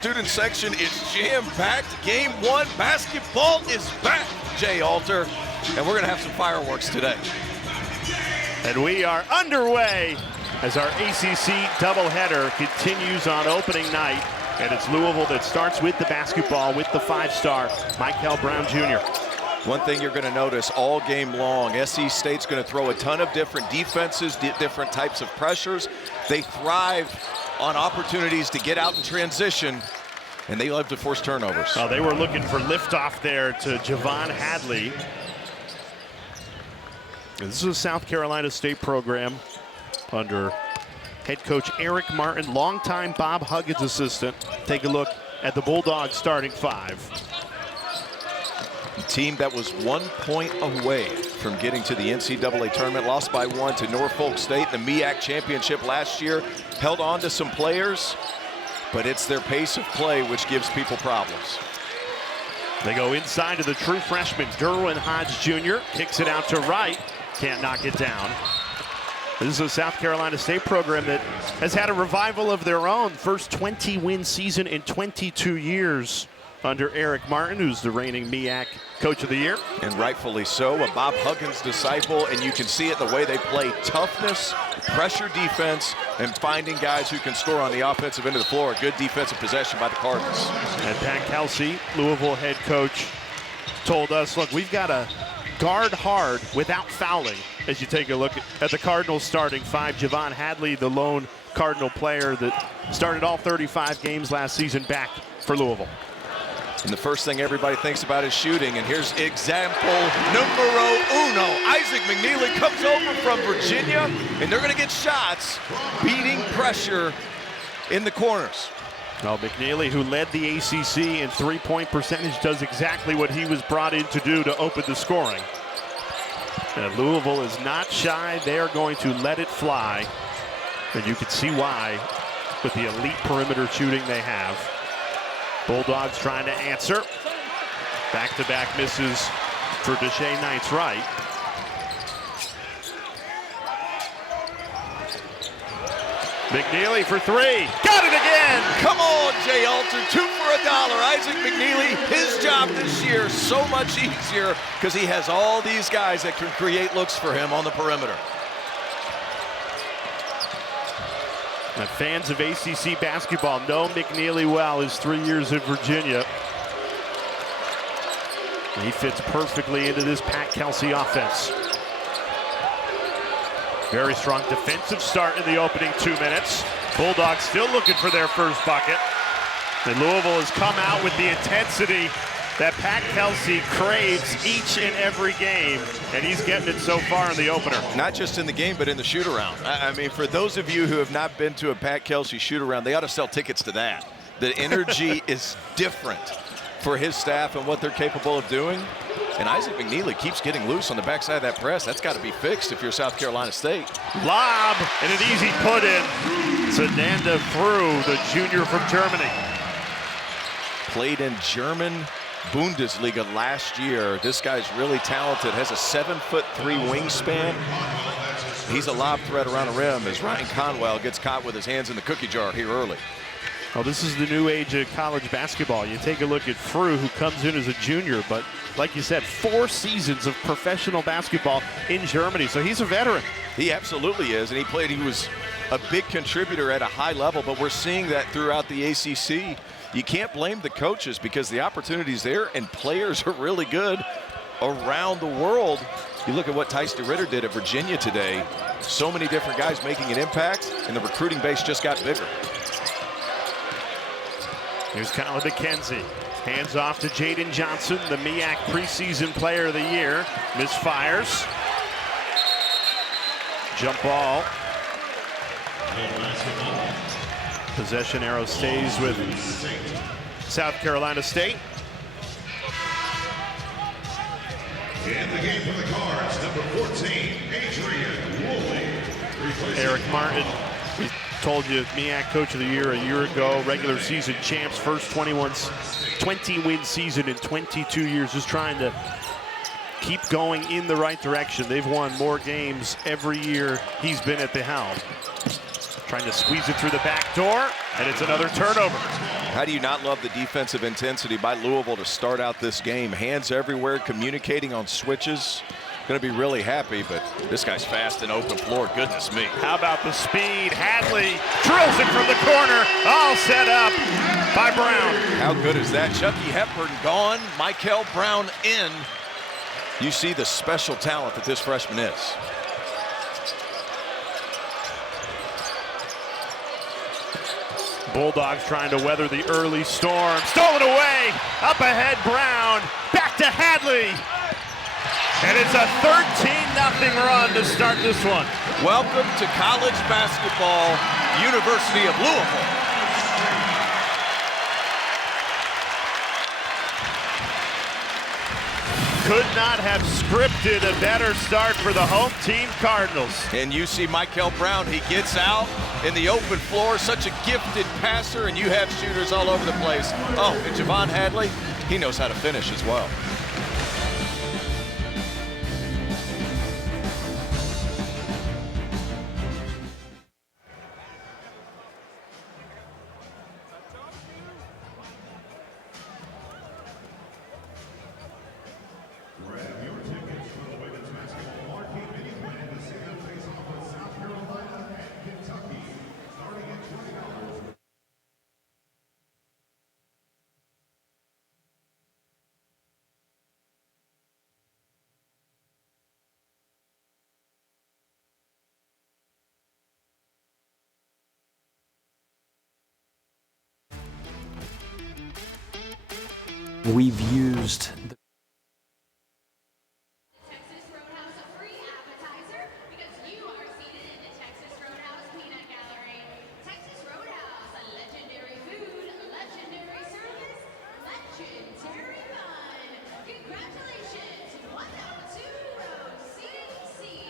Student section is jam-packed. Game one, basketball is back, Jay Alter, and we're going to have some fireworks today. And we are underway as our ACC doubleheader continues on opening night. And it's Louisville that starts with the basketball with the five-star Mikel Brown Jr. One thing you're going to notice all game long, SC State's going to throw a ton of different defenses, different types of pressures. They thrive on opportunities to get out in transition, and they love to force turnovers. Oh, they were looking for liftoff there to Javon Hadley. This is a South Carolina State program under head coach Eric Martin, longtime Bob Huggins assistant. Take a look at the Bulldogs starting five. A team that was 1 point away from getting to the NCAA tournament, lost by 1 to Norfolk State. The MEAC championship last year held on to some players, but it's their pace of play which gives people problems. They go inside to the true freshman, Derwin Hodge Jr. Kicks it out to right, can't knock it down. This is a South Carolina State program that has had a revival of their own. First 20-win season in 22 years under Eric Martin, who's the reigning MEAC Coach of the Year. And rightfully so, a Bob Huggins disciple, and you can see it the way they play toughness, pressure defense, and finding guys who can score on the offensive end of the floor. A good defensive possession by the Cardinals. And Pat Kelsey, Louisville head coach, told us, look, we've got to guard hard without fouling. As you take a look at the Cardinals starting five, Javon Hadley, the lone Cardinal player that started all 35 games last season, back for Louisville. And the first thing everybody thinks about is shooting. And here's example numero uno. Isaac McNeely comes over from Virginia, and they're going to get shots, beating pressure in the corners. Well, McNeely, who led the ACC in three-point percentage, does exactly what he was brought in to do to open the scoring. And Louisville is not shy. They are going to let it fly. And you can see why with the elite perimeter shooting they have. Bulldogs trying to answer. Back-to-back misses for Deshae Knight's right. McNeely for three. Got it again! Come on, Jay Alter. 2 for $1. Isaac McNeely, his job this year so much easier because he has all these guys that can create looks for him on the perimeter. And fans of ACC basketball know McNeely well. His 3 years in Virginia. And he fits perfectly into this Pat Kelsey offense. Very strong defensive start in the opening 2 minutes. Bulldogs still looking for their first bucket. And Louisville has come out with the intensity that Pat Kelsey craves each and every game, and he's getting it so far in the opener. Not just in the game, but in the shoot-around. I mean, for those of you who have not been to a Pat Kelsey shoot-around, they ought to sell tickets to that. The energy is different for his staff and what they're capable of doing. And Isaac McNeely keeps getting loose on the backside of that press. That's got to be fixed if you're South Carolina State. Lob and an easy put in. Sananda Frew, the junior from Germany. Played in German Bundesliga last year. This guy's really talented, has a 7'3" wingspan. He's a lob threat around the rim as Ryan Conwell gets caught with his hands in the cookie jar here early. Well, this is the new age of college basketball. You take a look at Frew, who comes in as a junior, but like you said, 4 seasons of professional basketball in Germany, so he's a veteran. He absolutely is, and he was a big contributor at a high level, but we're seeing that throughout the ACC. You can't blame the coaches because the opportunity's there and players are really good around the world. You look at what Tyson Ritter did at Virginia today. So many different guys making an impact, and the recruiting base just got bigger. Here's Colin McKenzie. Hands off to Jaden Johnson, the MEAC preseason player of the year. Misfires. Jump ball. Possession arrow stays with South Carolina State. In the game for the Cards, number 14, Adrian Woolley. Eric Martin, we told you, MEAC Coach of the Year a year ago, regular season champs, first 20-win season in 22 years, just trying to keep going in the right direction. They've won more games every year he's been at the helm. Trying to squeeze it through the back door, and it's another turnover. How do you not love the defensive intensity by Louisville to start out this game? Hands everywhere, communicating on switches. Going to be really happy, but this guy's fast and open floor. Goodness me. How about the speed? Hadley drills it from the corner. All set up by Brown. How good is that? Chucky Hepburn gone. Mikel Brown in. You see the special talent that this freshman is. Bulldogs trying to weather the early storm. Stolen away. Up ahead, Brown. Back to Hadley. And it's a 13-0 run to start this one. Welcome to college basketball, University of Louisville. Could not have scripted a better start for the home team Cardinals. And you see Mikel Brown, he gets out in the open floor, such a gifted passer, and you have shooters all over the place. Oh, and Javon Hadley, he knows how to finish as well. We've used the Texas Roadhouse, a free appetizer because you are seated in the Texas Roadhouse Peanut Gallery. Texas Roadhouse, a legendary food, legendary service, legendary fun. Congratulations, 102 row CC.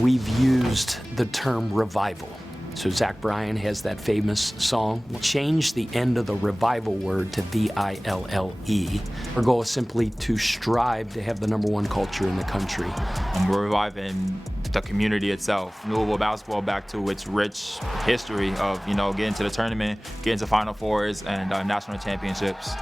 we've used the term revival. So Zach Bryan has that famous song. Change the end of the revival word to V-I-L-L-E. Our goal is simply to strive to have the #1 culture in the country. We're reviving the community itself. Louisville basketball back to its rich history of, getting to the tournament, getting to Final Fours and national championships.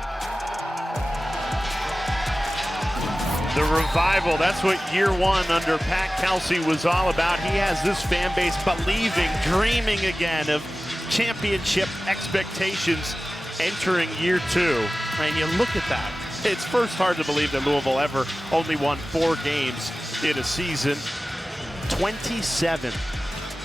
The revival, that's what year one under Pat Kelsey was all about. He has this fan base believing, dreaming again of championship expectations entering year two. And you look at that. It's first hard to believe that Louisville ever only won 4 games in a season. 27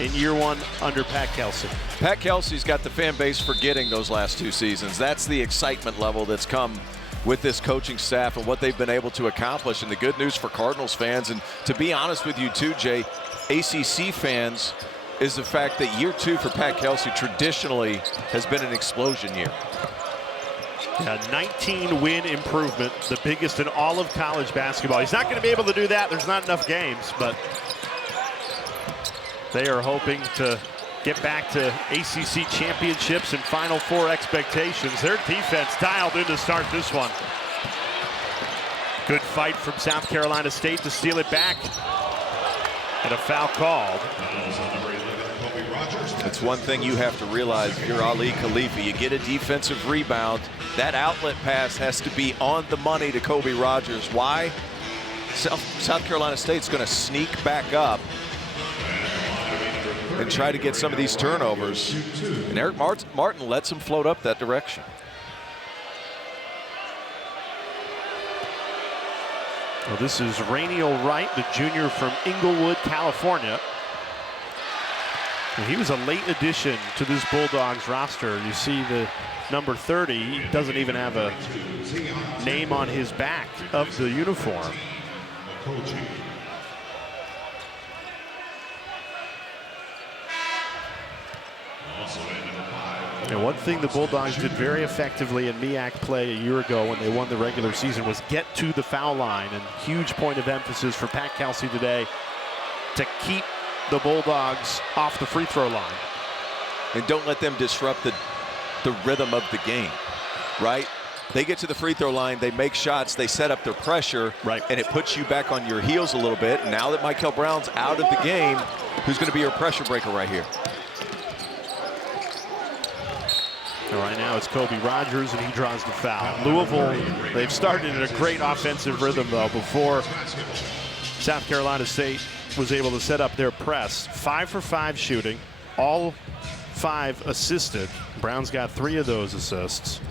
in year one under Pat Kelsey. Pat Kelsey's got the fan base forgetting those last 2 seasons. That's the excitement level that's come with this coaching staff and what they've been able to accomplish. And the good news for Cardinals fans, and to be honest with you too, Jay, ACC fans, is the fact that year 2 for Pat Kelsey traditionally has been an explosion year. A 19-win improvement, the biggest in all of college basketball. He's not going to be able to do that. There's not enough games, but They are hoping to get back to ACC championships and Final Four expectations. Their defense dialed in to start this one. Good fight from South Carolina State to steal it back. And a foul called. It's one thing you have to realize if you're Ali Khalifa. You get a defensive rebound. That outlet pass has to be on the money to Kobe Rogers. Why? South Carolina State's going to sneak back up and try to get some of these turnovers. And Eric Martin lets him float up that direction. Well, this is Rainiel Wright, the junior from Inglewood, California. And he was a late addition to this Bulldogs roster. You see the number 30, he doesn't even have a name on his back of the uniform. And one thing the Bulldogs did very effectively in MEAC play a year ago when they won the regular season was get to the foul line. And huge point of emphasis for Pat Kelsey today to keep the Bulldogs off the free throw line. And don't let them disrupt the rhythm of the game, right? They get to the free throw line, they make shots, they set up their pressure, right, and it puts you back on your heels a little bit. And now that Mikel Brown's out of the game, who's going to be your pressure breaker right here? And right now it's Kobe Rogers, and he draws the foul. Louisville, they've started in a great offensive rhythm, though, before South Carolina State was able to set up their press. 5 for 5 shooting, all 5 assisted. Brown's got 3 of those assists.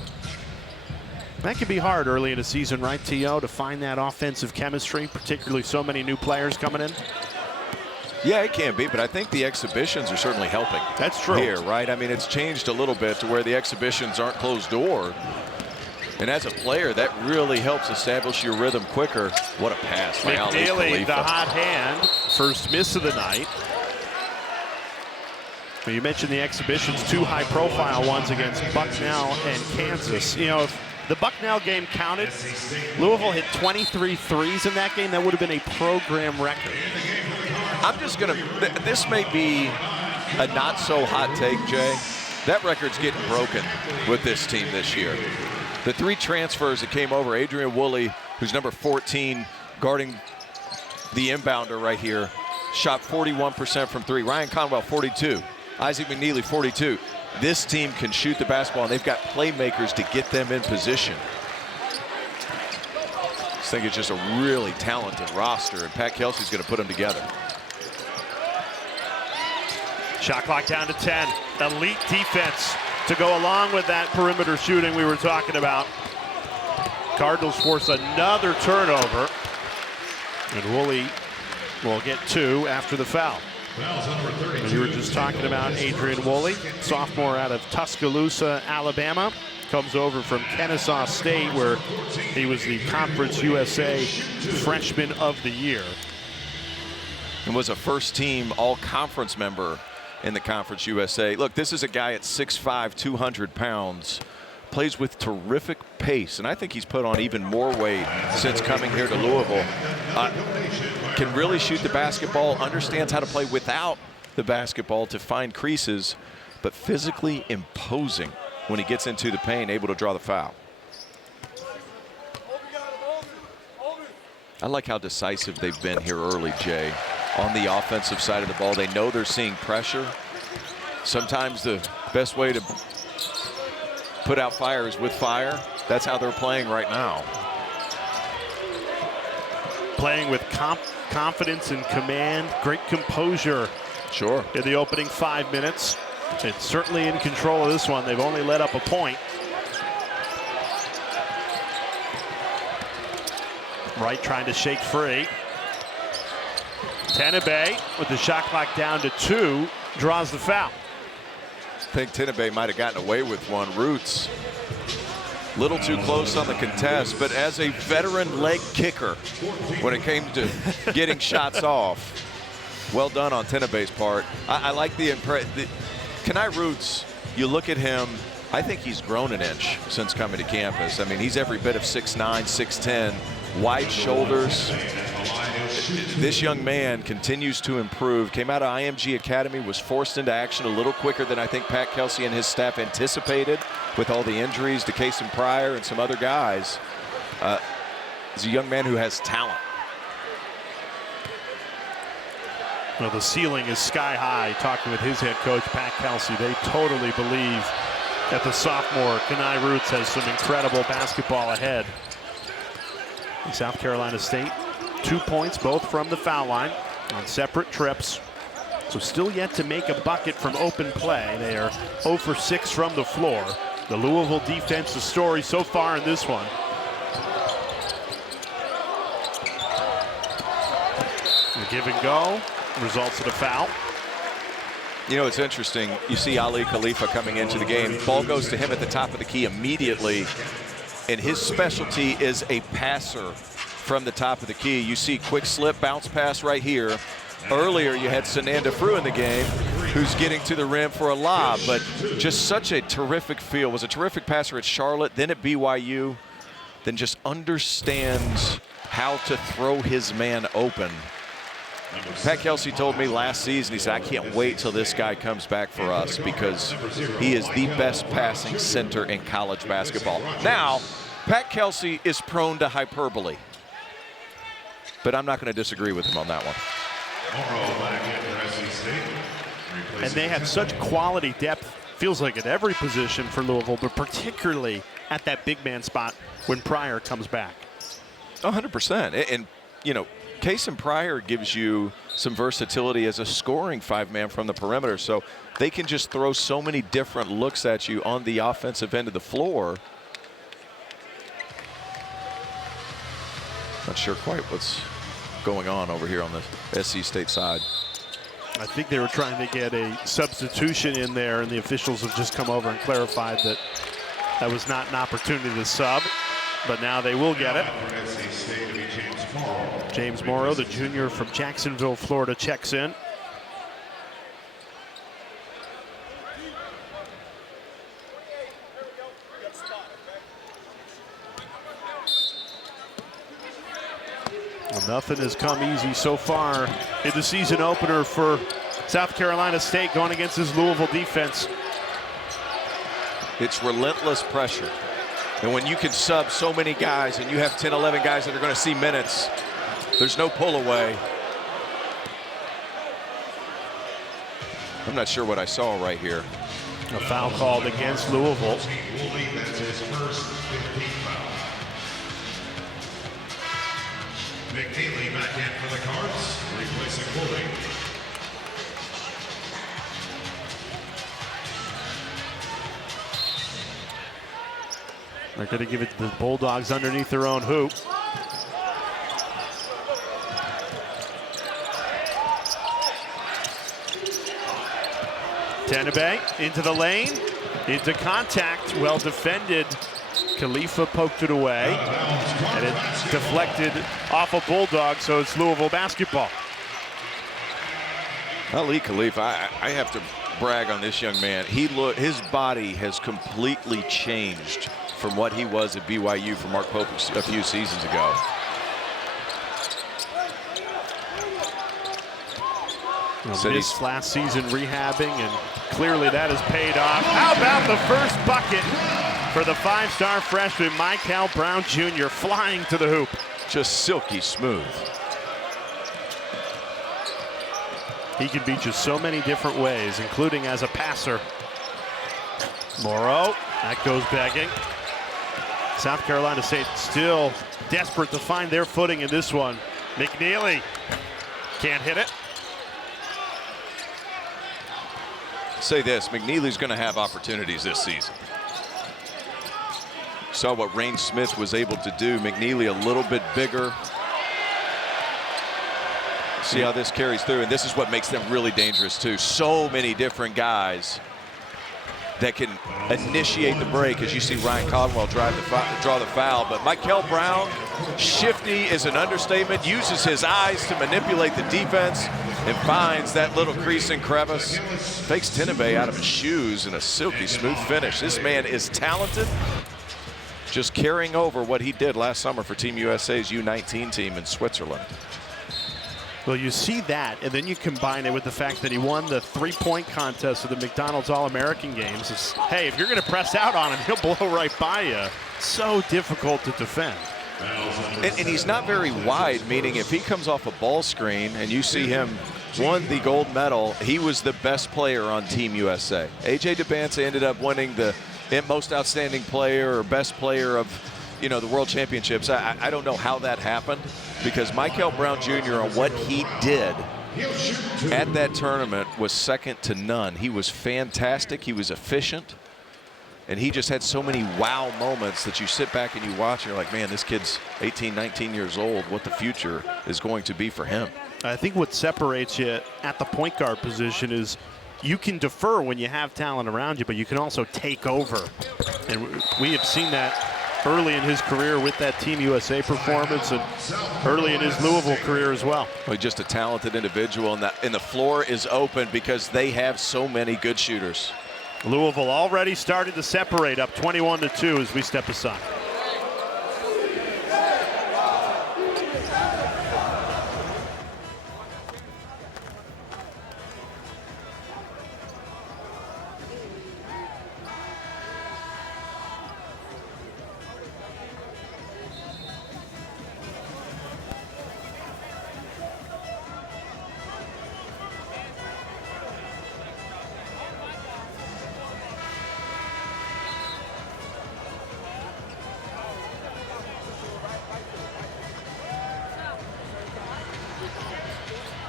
That can be hard early in a season, right, T.O., to find that offensive chemistry, particularly so many new players coming in? Yeah, it can be, but I think the exhibitions are certainly helping. That's true. Here, right? I mean, it's changed a little bit to where the exhibitions aren't closed door. And as a player, that really helps establish your rhythm quicker. What a pass by Ali McNeely, Khalifa. the hot hand, first miss of the night. Well, you mentioned the exhibitions, 2 high-profile ones against Bucknell and Kansas. You know, if the Bucknell game counted, Louisville hit 23 threes in that game. That would have been a program record. I'm just going to, this may be a not so hot take, Jay. That record's getting broken with this team this year. The 3 transfers that came over, Adrian Woolley, who's number 14, guarding the inbounder right here, shot 41% from 3. Ryan Conwell, 42. Isaac McNeely, 42. This team can shoot the basketball, and they've got playmakers to get them in position. I just think it's just a really talented roster, and Pat Kelsey's going to put them together. Shot clock down to 10. Elite defense to go along with that perimeter shooting we were talking about. Cardinals force another turnover, and Woolley will get 2 after the foul. And you were just talking about Adrian Woolley, sophomore out of Tuscaloosa, Alabama. Comes over from Kennesaw State, where he was the Conference USA Freshman of the Year. And was a first-team all-conference member in the Conference USA. Look, this is a guy at 6'5", 200 pounds. Plays with terrific pace, and I think he's put on even more weight since coming here to Louisville. Can really shoot the basketball, understands how to play without the basketball to find creases, but physically imposing when he gets into the paint, able to draw the foul. I like how decisive they've been here early, Jay. On the offensive side of the ball, they know they're seeing pressure. Sometimes the best way to put out fire is with fire. That's how they're playing right now. Playing with confidence and command, great composure. Sure. In the opening 5 minutes. It's certainly in control of this one. They've only let up a point. Wright trying to shake free. Tenebe with the shot clock down to 2 draws the foul. I think Tenebe might have gotten away with one. Rooths, little too close on the contest, but as a veteran leg kicker, when it came to getting shots off, well done on Tenebe's part. I like the Khani Rooths. You look at him, I think he's grown an inch since coming to campus. I mean, he's every bit of 6'9", 6'10", wide shoulders. this young man continues to improve. Came out of IMG Academy, was forced into action a little quicker than I think Pat Kelsey and his staff anticipated with all the injuries to Kason Pryor and some other guys. He's a young man who has talent. Well, the ceiling is sky high. Talking with his head coach, Pat Kelsey, they totally believe that the sophomore, Khani Rooths, has some incredible basketball ahead. In South Carolina State, 2 points, both from the foul line on separate trips. So still yet to make a bucket from open play. They are 0 for 6 from the floor. The Louisville defense, the story so far in this one. The give and go results in a foul. You know, it's interesting. You see Ali Khalifa coming into the game. Ball goes to him at the top of the key immediately. And his specialty is a passer from the top of the key. You see quick slip, bounce pass right here. Earlier, you had Sananda Frew in the game, who's getting to the rim for a lob. But just such a terrific feel. Was a terrific passer at Charlotte, then at BYU. Then just understands how to throw his man open. Pat Kelsey told me last season, he said, I can't wait till this guy comes back for us because he is the best passing center in college basketball. Now, Pat Kelsey is prone to hyperbole, but I'm not going to disagree with him on that one. And they have such quality depth, feels like at every position for Louisville, but particularly at that big man spot when Pryor comes back. 100%. And, you know, Kason Pryor gives you some versatility as a scoring 5-man from the perimeter. So they can just throw so many different looks at you on the offensive end of the floor. Not sure quite what's going on over here on the SC State side. I think they were trying to get a substitution in there, and the officials have just come over and clarified that that was not an opportunity to sub, but now they will get it. James Morrow, the junior from Jacksonville, Florida, checks in. Well, nothing has come easy so far in the season opener for South Carolina State going against this Louisville defense. It's relentless pressure. And when you can sub so many guys and you have 10, 11 guys that are going to see minutes, there's no pull away. I'm not sure what I saw right here. A foul called against Louisville. That's his first 15th foul. McNeely back in for the Cards, replacing Goalending. They're going to give it to the Bulldogs underneath their own hoop. Tenebe into the lane, into contact, well defended. Khalifa poked it away, and it deflected off a Bulldog, so it's Louisville basketball. Ali Khalifa, I have to brag on this young man. His body has completely changed from what he was at BYU for Mark Pope a few seasons ago. So missed last season rehabbing, and clearly that has paid off. How about the first bucket for the 5-star freshman Mikel Brown Jr. flying to the hoop? Just silky smooth. He can beat you so many different ways, including as a passer. Morrow, that goes begging. South Carolina State still desperate to find their footing in this one. McNeely can't hit it. Say this, McNeely's going to have opportunities this season. Saw what Rain Smith was able to do. McNeely a little bit bigger. See how this carries through, and this is what makes them really dangerous too. So many different guys that can initiate the break, as you see Ryan Caldwell draw the foul. But Mikel Brown, shifty is an understatement, uses his eyes to manipulate the defense and finds that little crease and crevice. Fakes Tenebe out of his shoes in a silky smooth finish. This man is talented, just carrying over what he did last summer for Team USA's U19 team in Switzerland. Well, you see that, and then you combine it with the fact that he won the three-point contest of the McDonald's All-American Games. It's, hey, if you're going to press out on him, he'll blow right by you. So difficult to defend. And he's not very wide, meaning if he comes off a ball screen and you see him won the gold medal, he was the best player on Team USA. A.J. Debance ended up winning the most outstanding player or best player of, you know, the World Championships. I don't know how that happened, because Mikel Brown Jr. on what he did at that tournament was second to none. He was fantastic. He was efficient. And he just had so many wow moments that you sit back and you watch and you're like, man, this kid's 18, 19 years old. What the future is going to be for him. I think what separates you at the point guard position is you can defer when you have talent around you, but you can also take over. And we have seen that early in his career with that Team USA performance, and early in his Louisville career as well. Well, just a talented individual, and the floor is open because they have so many good shooters. Louisville already started to separate, up 21-2 as we step aside.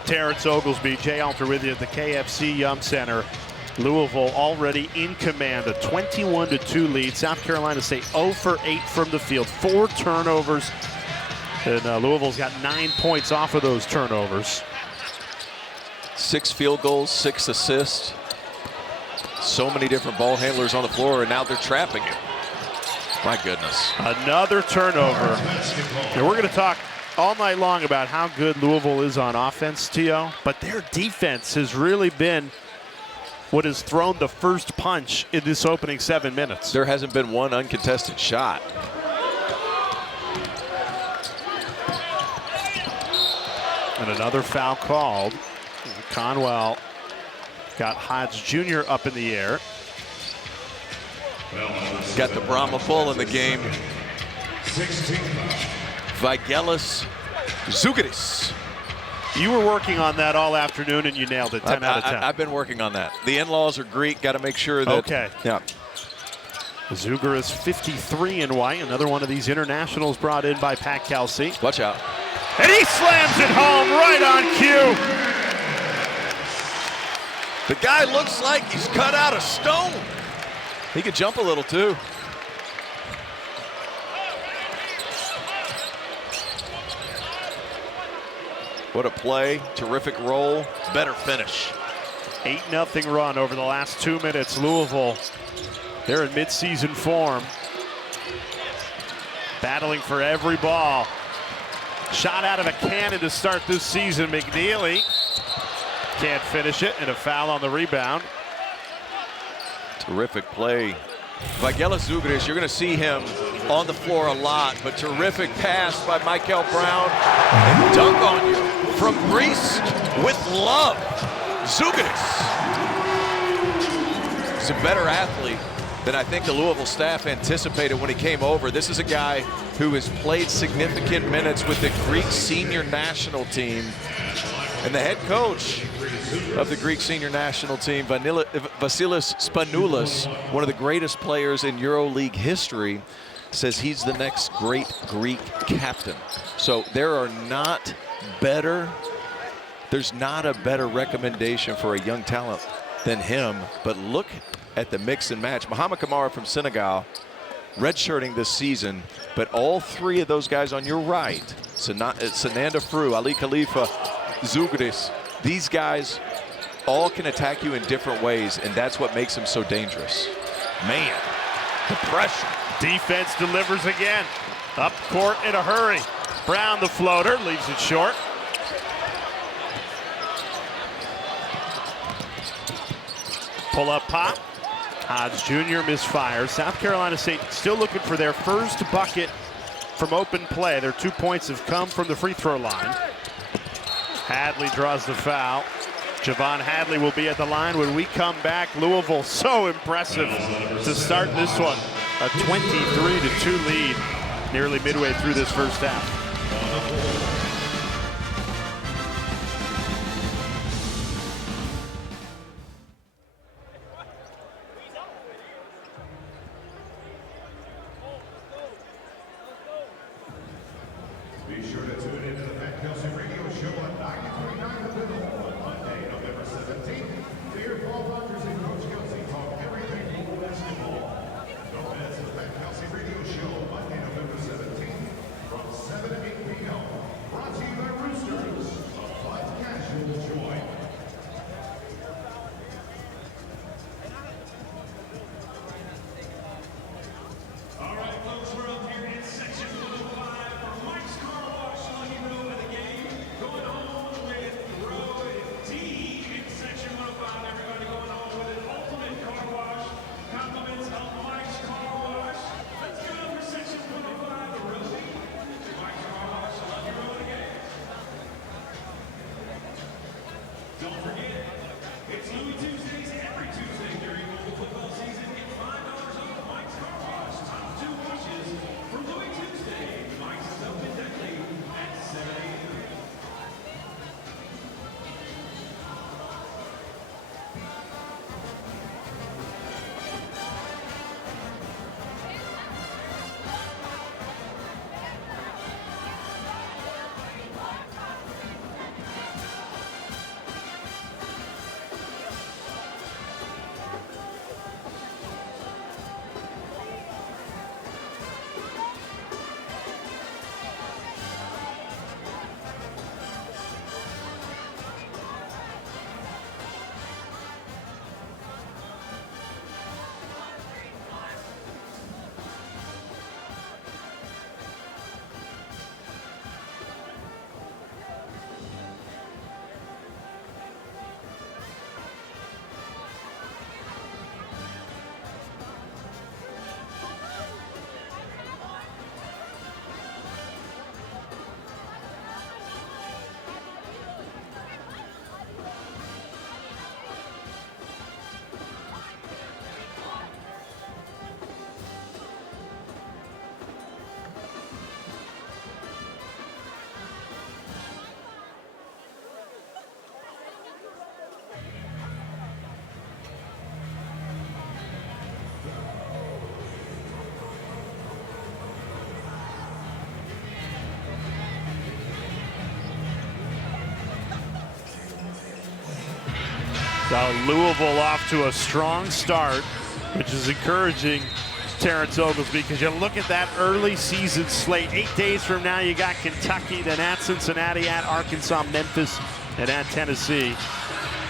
Terrence Oglesby, Jay Alter with you at the KFC Yum Center. Louisville already in command, a 21-2 lead. South Carolina State 0 for 8 from the field, 4 turnovers. And Louisville's got 9 points off of those turnovers. 6 field goals, 6 assists. So many different ball handlers on the floor, and now they're trapping it. My goodness. Another turnover. And we're going to talk all night long about how good Louisville is on offense, T.O., but their defense has really been what has thrown the first punch in this opening 7 minutes. There hasn't been one uncontested shot. And another foul called. Conwell got Hodge Jr. up in the air. Got the Brahma bull in the game. 16. Vigelis Zougaris. You were working on that all afternoon and you nailed it. 10 out of 10. I've been working on that. The in-laws are Greek. Got to make sure that. Okay. Yeah. Zougaris 53 in white. Another one of these internationals brought in by Pat Kelsey. Watch out. And he slams it home right on cue. The guy looks like he's cut out of stone. He could jump a little too. What a play, terrific roll, better finish. 8-0 run over the last 2 minutes. Louisville, they're in midseason form. Battling for every ball. Shot out of a cannon to start this season. McNeely can't finish it, and a foul on the rebound. Terrific play. Vigelis Zougaris, you're going to see him on the floor a lot, but terrific pass by Mikel Brown. And dunk on you from Greece with love. Zougaris. He's a better athlete than I think the Louisville staff anticipated when he came over. This is a guy who has played significant minutes with the Greek senior national team. And the head coach of the Greek senior national team, Vasilis Spanoulis, one of the greatest players in EuroLeague history, says he's the next great Greek captain. So there's not a better recommendation for a young talent than him. But look at the mix and match. Mohamed Kamara from Senegal, redshirting this season, but all 3 of those guys on your right, Sananda Fru, Ali Khalifa, Zougaris, these guys all can attack you in different ways, and that's what makes them so dangerous. Man, the pressure. Defense delivers again. Up court in a hurry. Brown, the floater, leaves it short. Pull up pop. Hodge Jr. misfires. South Carolina State still looking for their first bucket from open play. Their 2 points have come from the free throw line. Hadley draws the foul. Javon Hadley will be at the line when we come back. Louisville so impressive to start this one. A 23-2 lead nearly midway through this first half. Be sure to tune into the Pat Kelsey Radio Show on 93.9 The Middle on Monday, November 17th. Dear Paul Rogers and Coach Kelsey talk everything Louisville basketball. Don't miss the Pat Kelsey Radio Show Monday, November 17th from 7 to 8 p.m. Brought to you by Roosters, a fun casual joy. All right, folks, we're up here in section 105 for Mike's Car Wash, lucky row of the game. Going on with row D in section 105. Everybody going on with an ultimate car wash. Compliments of Mike's Car Wash. Let's give it up for section 105, the row D. Mike's Car Wash, lucky row of the game. Don't forget, it's Louis Tuesdays every Tuesday during the football season. Get $5 off Mike's Car Wash. Top 2 washes for Louis Tuesday. Mike's is open daily at 7 a.m. So Louisville off to a strong start, which is encouraging Terrence Oglesby, because you look at that early season slate. 8 days from now, you got Kentucky, then at Cincinnati, at Arkansas, Memphis, and at Tennessee,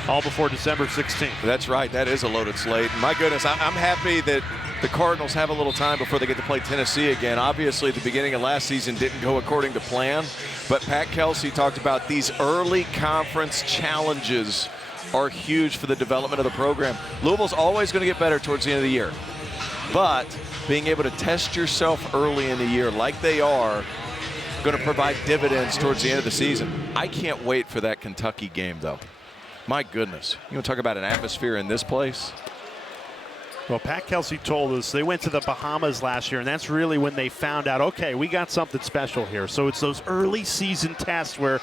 all before December 16th. That's right. That is a loaded slate. My goodness, I'm happy that the Cardinals have a little time before they get to play Tennessee again. Obviously, the beginning of last season didn't go according to plan, but Pat Kelsey talked about these early conference challenges are huge for the development of the program. Louisville's always going to get better towards the end of the year, but being able to test yourself early in the year like they are going to provide dividends towards the end of the season. I can't wait for that Kentucky game, though. My goodness. You want to talk about an atmosphere in this place? Well, Pat Kelsey told us they went to the Bahamas last year, and that's really when they found out, okay, we got something special here. So it's those early season tests where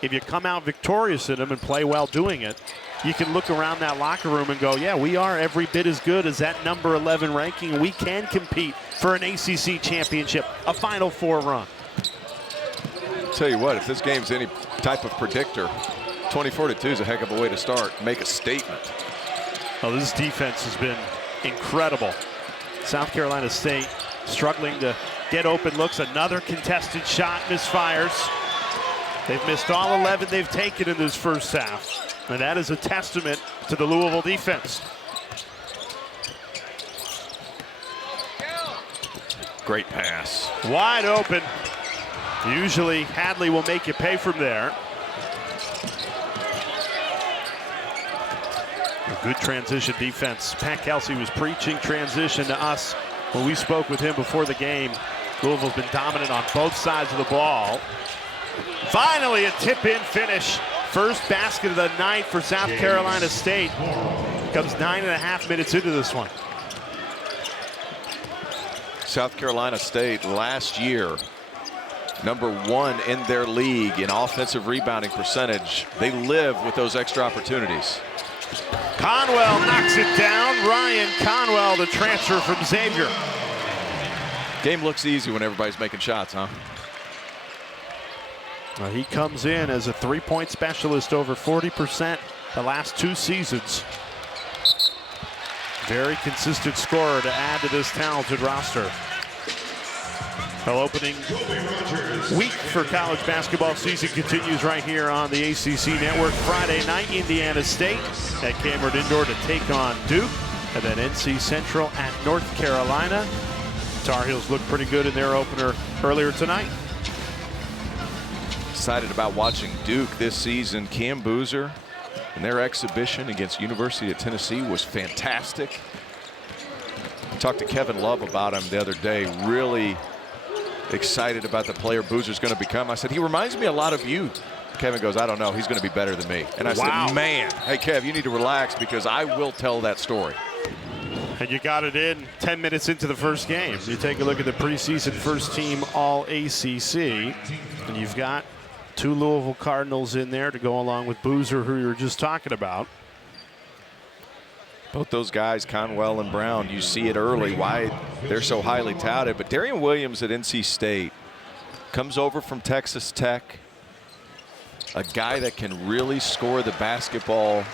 if you come out victorious in them and play well doing it, you can look around that locker room and go, yeah, we are every bit as good as that number 11 ranking. We can compete for an ACC championship, a Final Four run. Tell you what, if this game's any type of predictor, 24-2 is a heck of a way to start. Make a statement. Oh, this defense has been incredible. South Carolina State struggling to get open looks. Another contested shot misfires. They've missed all 11 they've taken in this first half. And that is a testament to the Louisville defense. Great pass. Wide open. Usually Hadley will make you pay from there. A good transition defense. Pat Kelsey was preaching transition to us when we spoke with him before the game. Louisville's been dominant on both sides of the ball. Finally a tip-in finish First basket of the night for South Carolina State. Comes 9.5 minutes into this one. South Carolina State last year, #1 in their league in offensive rebounding percentage. They live with those extra opportunities. Conwell knocks it down. Ryan Conwell, the transfer from Xavier. Game looks easy when everybody's making shots, huh? Well, he comes in as a three-point specialist, over 40% the last 2 seasons. Very consistent scorer to add to this talented roster. Well, opening week for college basketball season continues right here on the ACC Network. Friday night, Indiana State at Cameron Indoor to take on Duke. And then NC Central at North Carolina. Tar Heels looked pretty good in their opener earlier tonight. Excited about watching Duke this season. Cam Boozer and their exhibition against University of Tennessee was fantastic. I talked to Kevin Love about him the other day. Really excited about the player Boozer's going to become. I said, he reminds me a lot of you. Kevin goes, I don't know. He's going to be better than me. And I said, man, hey, Kev, you need to relax because I will tell that story. And you got it in 10 minutes into the first game. You take a look at the preseason first team all ACC, and you've got 2 Louisville Cardinals in there to go along with Boozer, who you were just talking about. Both those guys, Conwell and Brown, you see it early why they're so highly touted. But Darian Williams at NC State comes over from Texas Tech, a guy that can really score the basketball,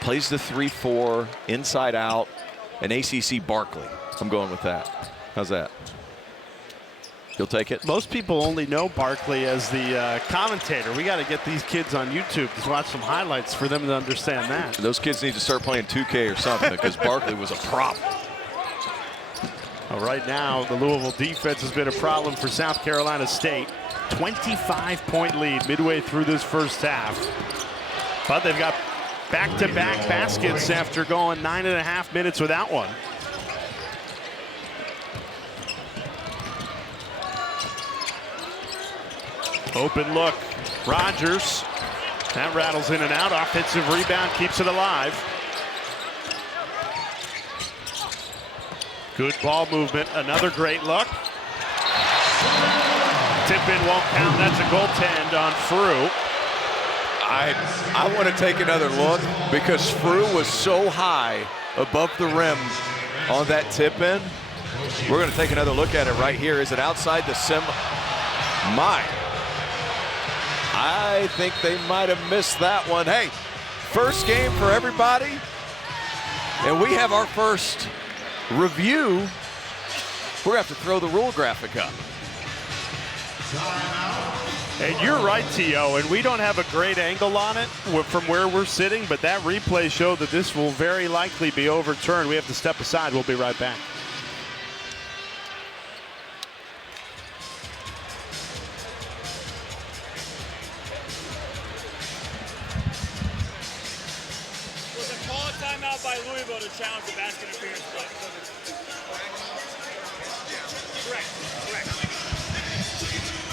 plays the 3-4 inside out, and ACC Barkley. I'm going with that. How's that? You'll take it? Most people only know Barkley as the commentator. We got to get these kids on YouTube to watch some highlights for them to understand that. Those kids need to start playing 2K or something because Barkley was a problem. Well, right now, the Louisville defense has been a problem for South Carolina State. 25-point lead midway through this first half. But they've got back-to-back baskets after going 9.5 minutes without one. Open look, Rogers. That rattles in and out. Offensive rebound keeps it alive. Good ball movement. Another great look. Tip in won't count. That's a goaltend on Frew. I want to take another look because Frew was so high above the rim on that tip in. We're going to take another look at it right here. Is it outside the sim? My. I think they might have missed that one. Hey, first game for everybody. And we have our first review. We're going to have to throw the rule graphic up. And you're right, T.O., and we don't have a great angle on it from where we're sitting, but that replay showed that this will very likely be overturned. We have to step aside. We'll be right back. Call a timeout by Louisville to challenge the basket interference play. Correct.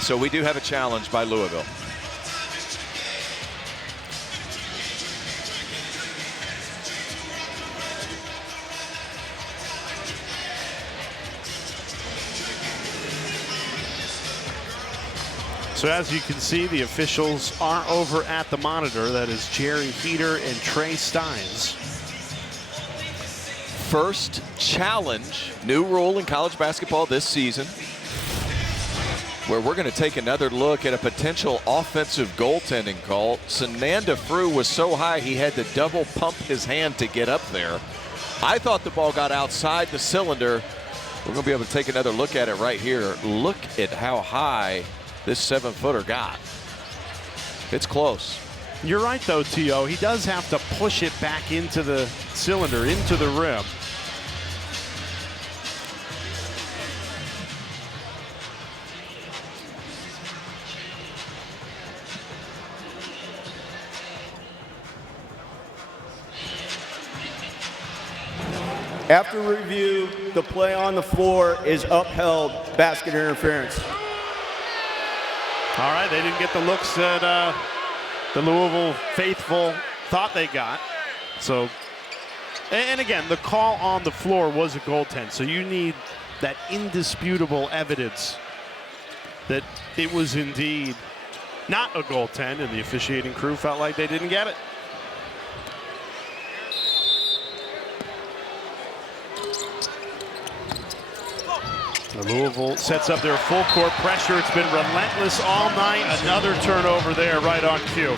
So we do have a challenge by Louisville. So as you can see, the officials are over at the monitor. That is Jerry Heater and Trey Steins. First challenge, new rule in college basketball this season, where we're going to take another look at a potential offensive goaltending call. Sananda Frew was so high he had to double pump his hand to get up there. I thought the ball got outside the cylinder. We're going to be able to take another look at it right here. Look at how high this 7-footer got. It's close. You're right, though, T.O. He does have to push it back into the cylinder, into the rim. After review, the play on the floor is upheld, basket interference. All right, they didn't get the looks that the Louisville faithful thought they got. So, and again, the call on the floor was a goaltend, so you need that indisputable evidence that it was indeed not a goaltend, and the officiating crew felt like they didn't get it. Louisville sets up their full court pressure. It's been relentless all night. Another turnover there right on cue.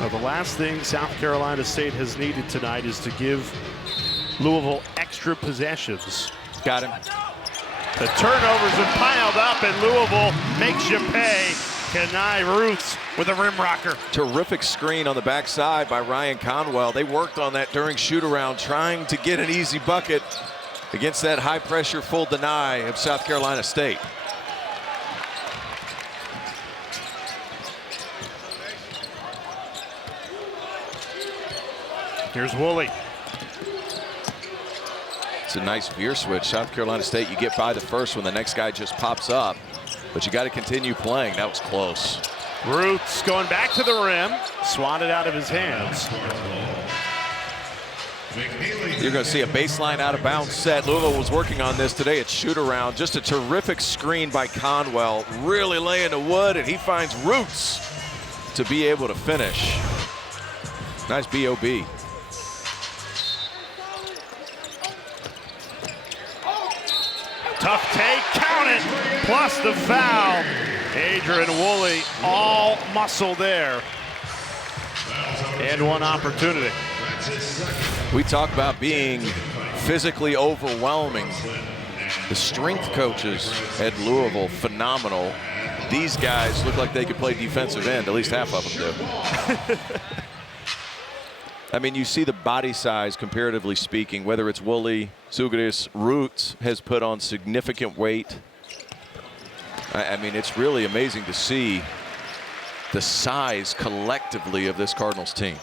Now, the last thing South Carolina State has needed tonight is to give Louisville extra possessions. Got him. The turnovers have piled up, and Louisville makes you pay. Khani Rooths with a rim rocker. Terrific screen on the backside by Ryan Conwell. They worked on that during shoot-around, trying to get an easy bucket against that high-pressure full deny of South Carolina State. Here's Woolley. It's a nice veer switch. South Carolina State, you get by the first one, the next guy just pops up. But you got to continue playing. That was close. Roots going back to the rim. Swatted out of his hands. You're going to see a baseline out of bounds set. Louisville was working on this today at shoot around. Just a terrific screen by Conwell. Really laying the wood, and he finds Roots to be able to finish. Nice B.O.B. Tough take, count it, plus the foul. Adrian Woolley, all muscle there. And one opportunity. We talk about being physically overwhelming. The strength coaches at Louisville, phenomenal. These guys look like they could play defensive end, at least half of them do. I mean, you see the body size, comparatively speaking, whether it's Woolley, Zougaris, Roots has put on significant weight. I mean, it's really amazing to see the size collectively of this Cardinals team.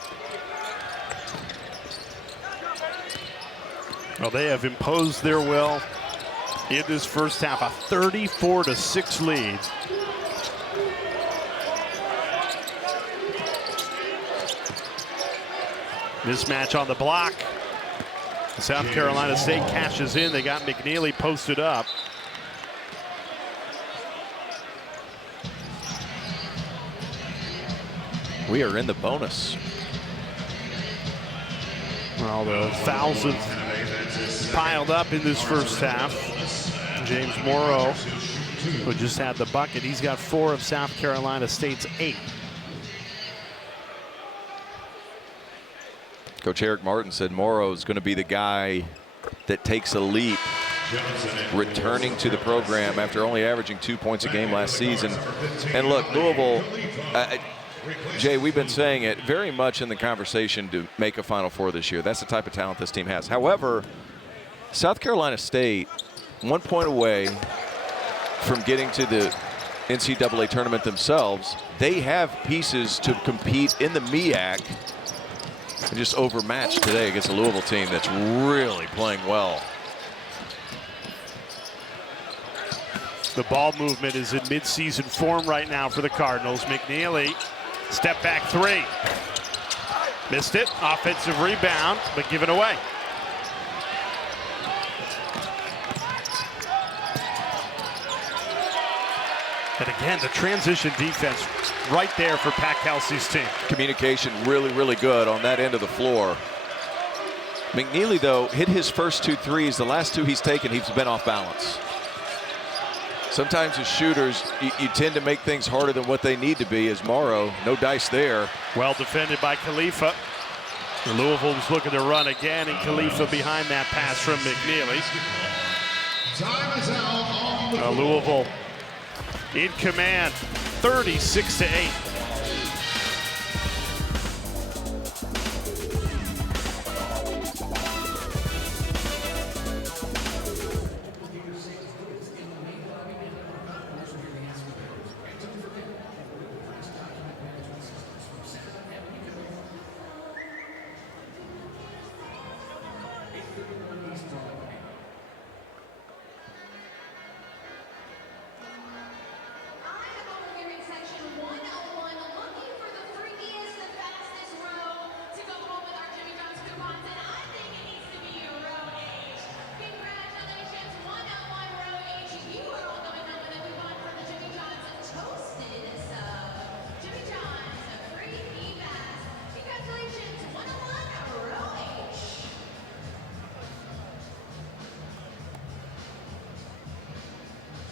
Well, they have imposed their will in this first half, a 34-6 lead. Mismatch on the block. South Carolina State cashes in. They got McNeely posted up. We are in the bonus. Well, the fouls have piled up in this first half. James Morrow, who just had the bucket, he's got 4 of South Carolina State's 8. Coach Eric Martin said Morrow is going to be the guy that takes a leap, returning to the program after only averaging 2 points a game last season. And look, Louisville, Jay, we've been saying it, very much in the conversation to make a Final Four this year. That's the type of talent this team has. However, South Carolina State, 1 point away from getting to the NCAA tournament themselves. They have pieces to compete in the MEAC. And just overmatched today against a Louisville team that's really playing well. The ball movement is in midseason form right now for the Cardinals. McNeely, step back 3. Missed it, offensive rebound, but given away. And again, the transition defense right there for Pat Kelsey's team. Communication really, really good on that end of the floor. McNeely, though, hit his first 2 threes. The last 2 he's taken, he's been off balance. Sometimes as shooters, you tend to make things harder than what they need to be. As Morrow, no dice there. Well defended by Khalifa. Louisville was looking to run again, and Khalifa behind that pass from McNeely. Louisville in command, 36-8.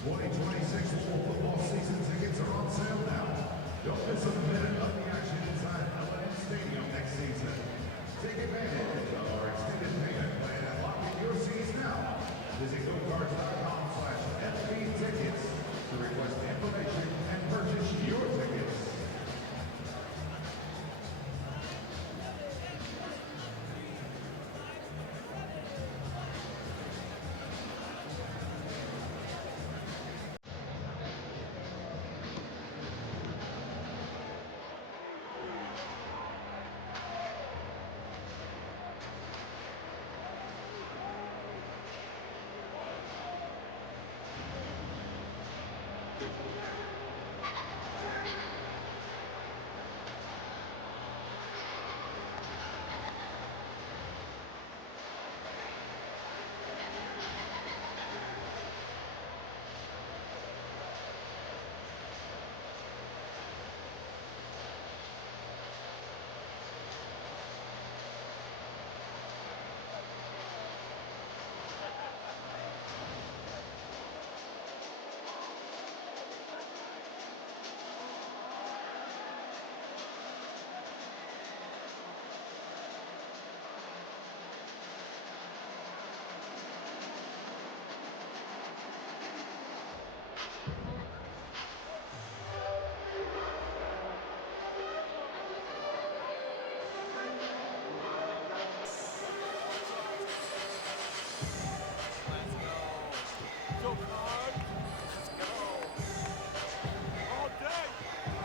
2026 fall football season tickets are on sale now. Don't miss a minute of the action inside Goalending Stadium next season. Take advantage of our extended payment plan and lock in your seats now. Visit GoCards.com/FB tickets to request information and purchase your tickets.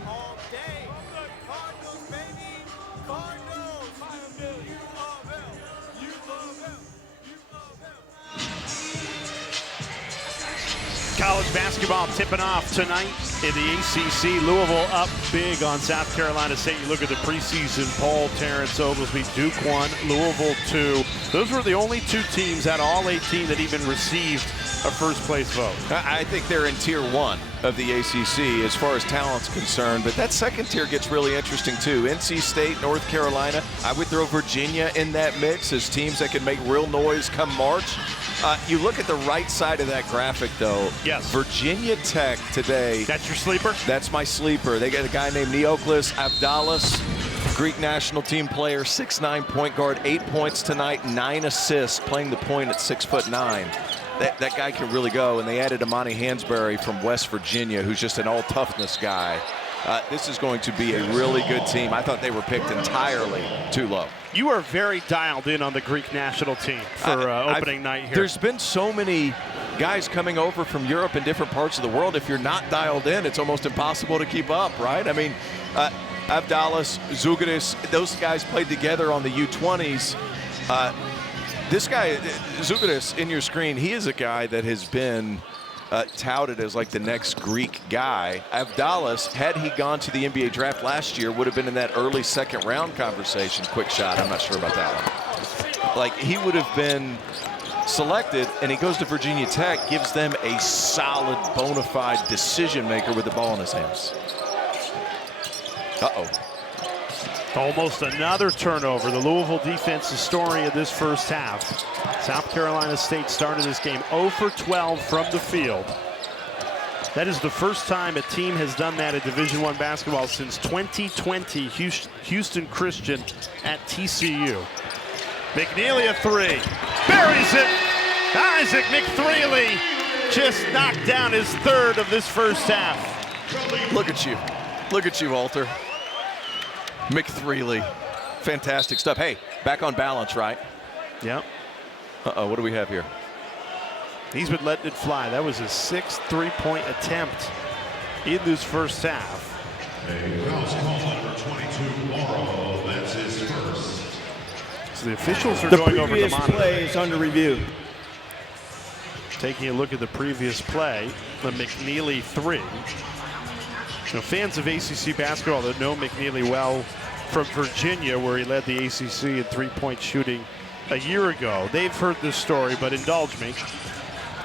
All day. Cardinals, baby. Cardinals. You love them. You love them. You love them. College basketball tipping off tonight in the ACC. Louisville up big on South Carolina State. You look at the preseason poll, Terrence Oglesby, Duke 1, Louisville 2. Those were the only two teams out of all 18 that even received a first-place vote. I think they're in tier 1 of the ACC as far as talent's concerned, but that second tier gets really interesting too. NC State, North Carolina. I would throw Virginia in that mix as teams that can make real noise come March. You look at the right side of that graphic, though. Yes. Virginia Tech today. That's your sleeper? That's my sleeper. They got a guy named Neoklis Abdalis, Greek national team player, 6'9" point guard, 8 points tonight, 9 assists, playing the point at 6'9". That guy can really go, and they added Amani Hansberry from West Virginia, who's just an all-toughness guy. This is going to be a really good team. I thought they were picked entirely too low. You are very dialed in on the Greek national team for opening night here. There's been so many guys coming over from Europe and different parts of the world. If you're not dialed in, it's almost impossible to keep up, right? I mean, Abdalis, Zougadis, those guys played together on the U20s. This guy, Zougadis, in your screen, he is a guy that has been touted as like the next Greek guy. Abdalis, had he gone to the NBA draft last year, would have been in that early second round conversation. Quick shot, I'm not sure about that one. Like, he would have been selected, and he goes to Virginia Tech, gives them a solid, bona fide decision maker with the ball in his hands. Uh-oh. Almost another turnover. The Louisville defense's story of this first half. South Carolina State started this game 0 for 12 from the field. That is the first time a team has done that at Division I basketball since 2020, Houston Christian at TCU. McNeely a three. Buries it. Isaac McNeely just knocked down his third of this first half. Look at you. Look at you, Walter. McNeely. Fantastic stuff. Hey, back on balance, right? Yep. Uh-oh, what do we have here? He's been letting it fly. That was his 6th three-point attempt in this first half. A foul's called on number 22, Morrow. That's his first. So the officials are The going over the previous monitor. play is under review. Taking a look at the previous play, the McNeely three. You know, fans of ACC basketball that know McNeely well from Virginia, where he led the ACC in three-point shooting a year ago. They've heard this story, but indulge me.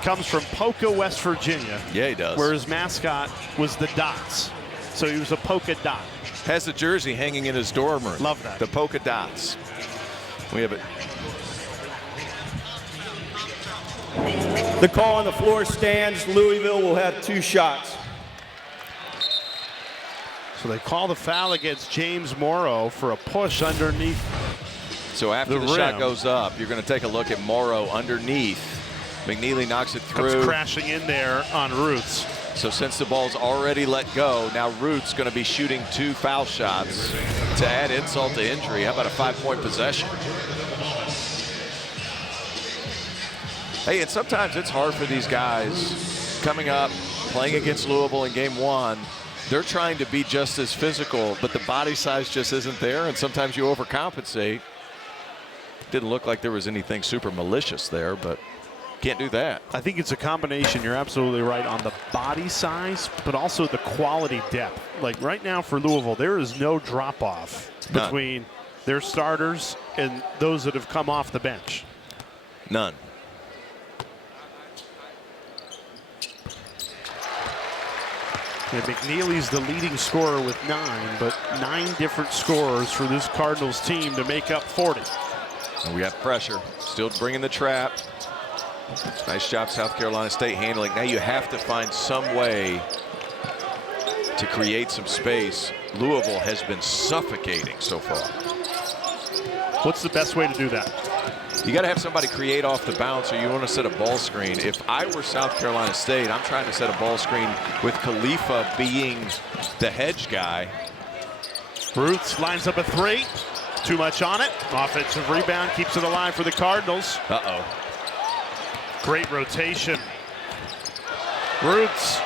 Comes from Polka, West Virginia. Yeah, he does. Where his mascot was the Dots. So he was a polka dot. Has a jersey hanging in his dorm room. Love that. The polka dots. We have it. The call on the floor stands. Louisville will have 2 shots. So they call the foul against James Morrow for a push underneath. So after the shot rim. goes up, you're going to take a look at Morrow underneath. McNeely knocks it Comes through. crashing in there on Rooths. So since the ball's already let go, now Rooths going to be shooting 2 foul shots to add insult to injury. How about a 5-point possession? Hey, and sometimes it's hard for these guys coming up, playing against Louisville in game 1. They're trying to be just as physical, but the body size just isn't there, and sometimes you overcompensate. Didn't look like there was anything super malicious there, but can't do that. I think it's a combination. You're absolutely right on the body size, but also the quality depth. Like right now for Louisville, there is no drop off between their starters and those that have come off the bench. None. And McNeely's the leading scorer with 9, but 9 different scorers for this Cardinals team to make up 40. And we have pressure. Still bringing the trap. Nice job, South Carolina State handling. Now you have to find some way to create some space. Louisville has been suffocating so far. What's the best way to do that? You got to have somebody create off the bounce, or you want to set a ball screen. If I were South Carolina State, I'm trying to set a ball screen with Khalifa being the hedge guy. Rooths lines up a 3. Too much on it. Offensive rebound keeps it alive for the Cardinals. Uh-oh. Great rotation. Rooths.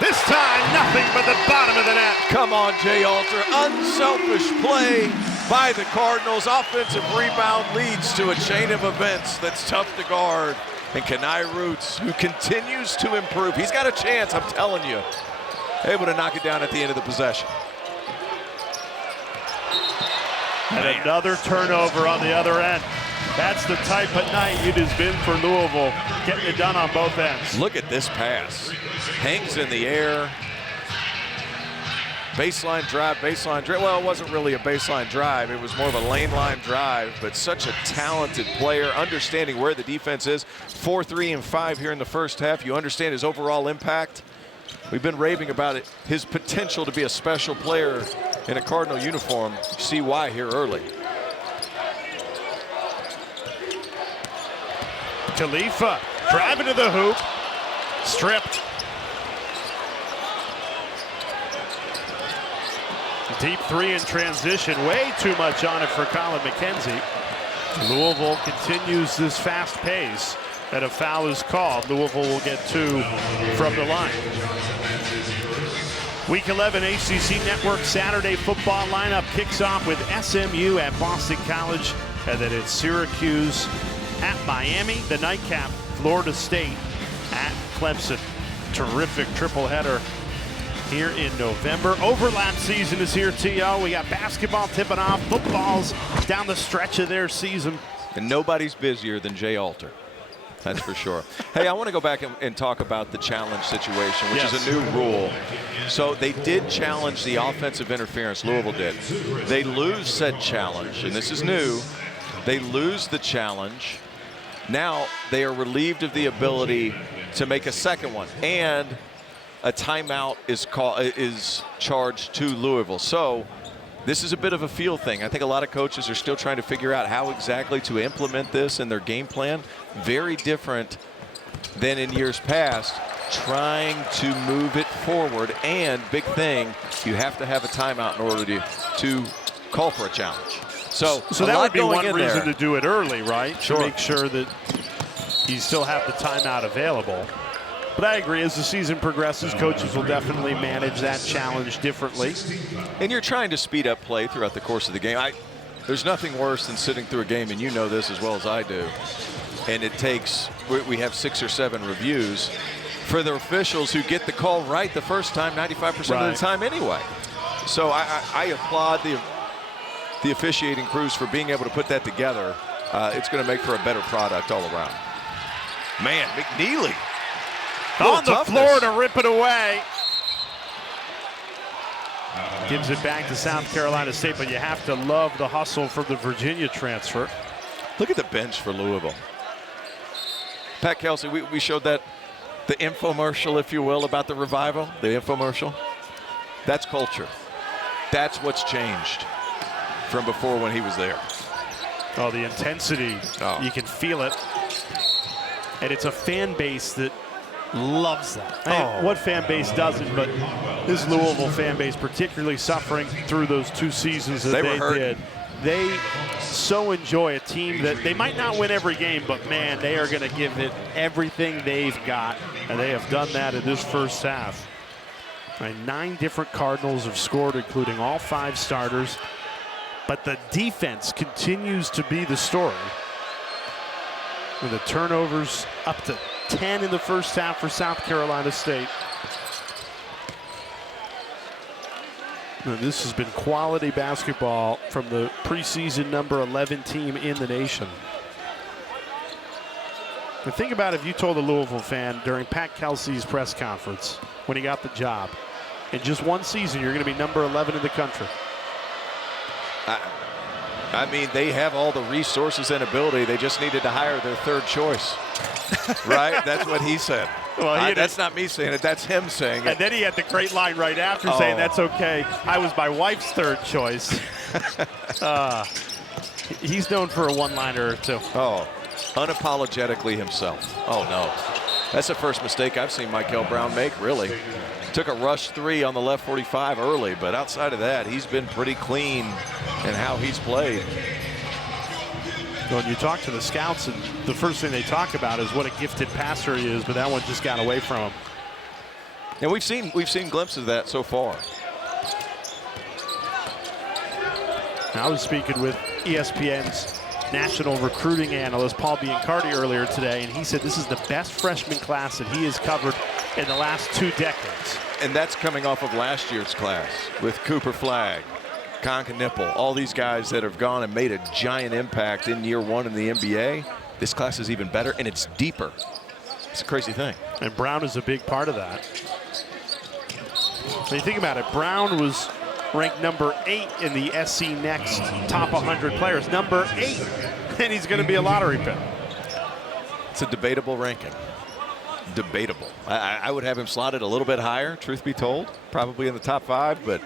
This time, nothing but the bottom of the net. Come on, Jay Alter. Unselfish play by the Cardinals. Offensive rebound leads to a chain of events that's tough to guard. And Khani Rooths, who continues to improve. He's got a chance, I'm telling you. Able to knock it down at the end of the possession. And another turnover on the other end. That's the type of night it has been for Louisville, getting it done on both ends. Look at this pass. Hangs in the air. Baseline drive. Well, it wasn't really a baseline drive. It was more of a lane line drive, but such a talented player, understanding where the defense is. 4, 3, and 5 here in the first half. You understand his overall impact. We've been raving about it. His potential to be a special player in a Cardinal uniform. You see why here early. Khalifa driving to the hoop, stripped. Deep 3 in transition, way too much on it for Colin McKenzie. Louisville continues this fast pace, and a foul is called. Louisville will get 2 from the line. Week 11 ACC Network Saturday football lineup kicks off with SMU at Boston College, and then it's Syracuse at Miami. The nightcap, Florida State at Clemson. Terrific triple header here in November. Overlap season is here, T.O. We got basketball tipping off, football's down the stretch of their season. And nobody's busier than Jay Alter. That's for sure. Hey, I want to go back and talk about the challenge situation, which is a new rule. So they did challenge the offensive interference, Louisville did. They lose said challenge, and this is new. They lose the challenge. Now they are relieved of the ability to make a second one, and a timeout is charged to Louisville. So this is a bit of a feel thing. I think a lot of coaches are still trying to figure out how exactly to implement this in their game plan. Very different than in years past, trying to move it forward. And big thing, you have to have a timeout in order to call for a challenge. So that would be one reason to do it early, right? Sure. To make sure that you still have the timeout available. But I agree, as the season progresses, coaches will definitely manage that challenge differently. And you're trying to speed up play throughout the course of the game. There's nothing worse than sitting through a game, and you know this as well as I do. And it takes, we have 6 or 7 reviews for the officials who get the call right the first time 95% of the time anyway. So I applaud the officiating crews for being able to put that together. It's going to make for a better product all around. Man, McNeely. On the floor to rip it away. Gives it back to South Carolina State, but you have to love the hustle from the Virginia transfer. Look at the bench for Louisville. Pat Kelsey, we showed that, the infomercial, if you will, about the revival, the infomercial. That's culture. That's what's changed from before when he was there. Oh, the intensity, you can feel it. And it's a fan base that loves that. I mean, what fan base doesn't, but this Louisville fan base, particularly suffering through those 2 seasons that they did. They so enjoy a team that they might not win every game, but man, they are going to give it everything they've got, and they have done that in this first half. And 9 different Cardinals have scored, including all 5 starters, but the defense continues to be the story. With the turnovers up to 10 in the first half for South Carolina State. Now, this has been quality basketball from the preseason number 11 team in the nation. And think about if you told a Louisville fan during Pat Kelsey's press conference when he got the job, in just 1 season you're going to be number 11 in the country. I mean, they have all the resources and ability. They just needed to hire their 3rd choice. Right? That's what he said. Well, that's not me saying it. That's him saying it. And then he had the great line right after saying, that's okay. I was my wife's 3rd choice. He's known for a one-liner or 2. Oh, unapologetically himself. Oh, no. That's the first mistake I've seen Mikel Brown make, really. Took a rush 3 on the left 45 early, but outside of that, he's been pretty clean in how he's played. When you talk to the scouts, and the first thing they talk about is what a gifted passer he is, but that one just got away from him. And we've seen glimpses of that so far. I was speaking with ESPN's national recruiting analyst Paul Biancardi earlier today, and he said this is the best freshman class that he has covered in the last 2 decades. And that's coming off of last year's class with Cooper Flagg, Conka Nipple, all these guys that have gone and made a giant impact in year 1 in the NBA. This class is even better, and it's deeper. It's a crazy thing. And Brown is a big part of that. When you think about it, Brown was ranked number 8 in the SC Next top 100 players. Number 8, and he's going to be a lottery pick. It's a debatable ranking. Debatable. I would have him slotted a little bit higher, truth be told, probably in the top 5, but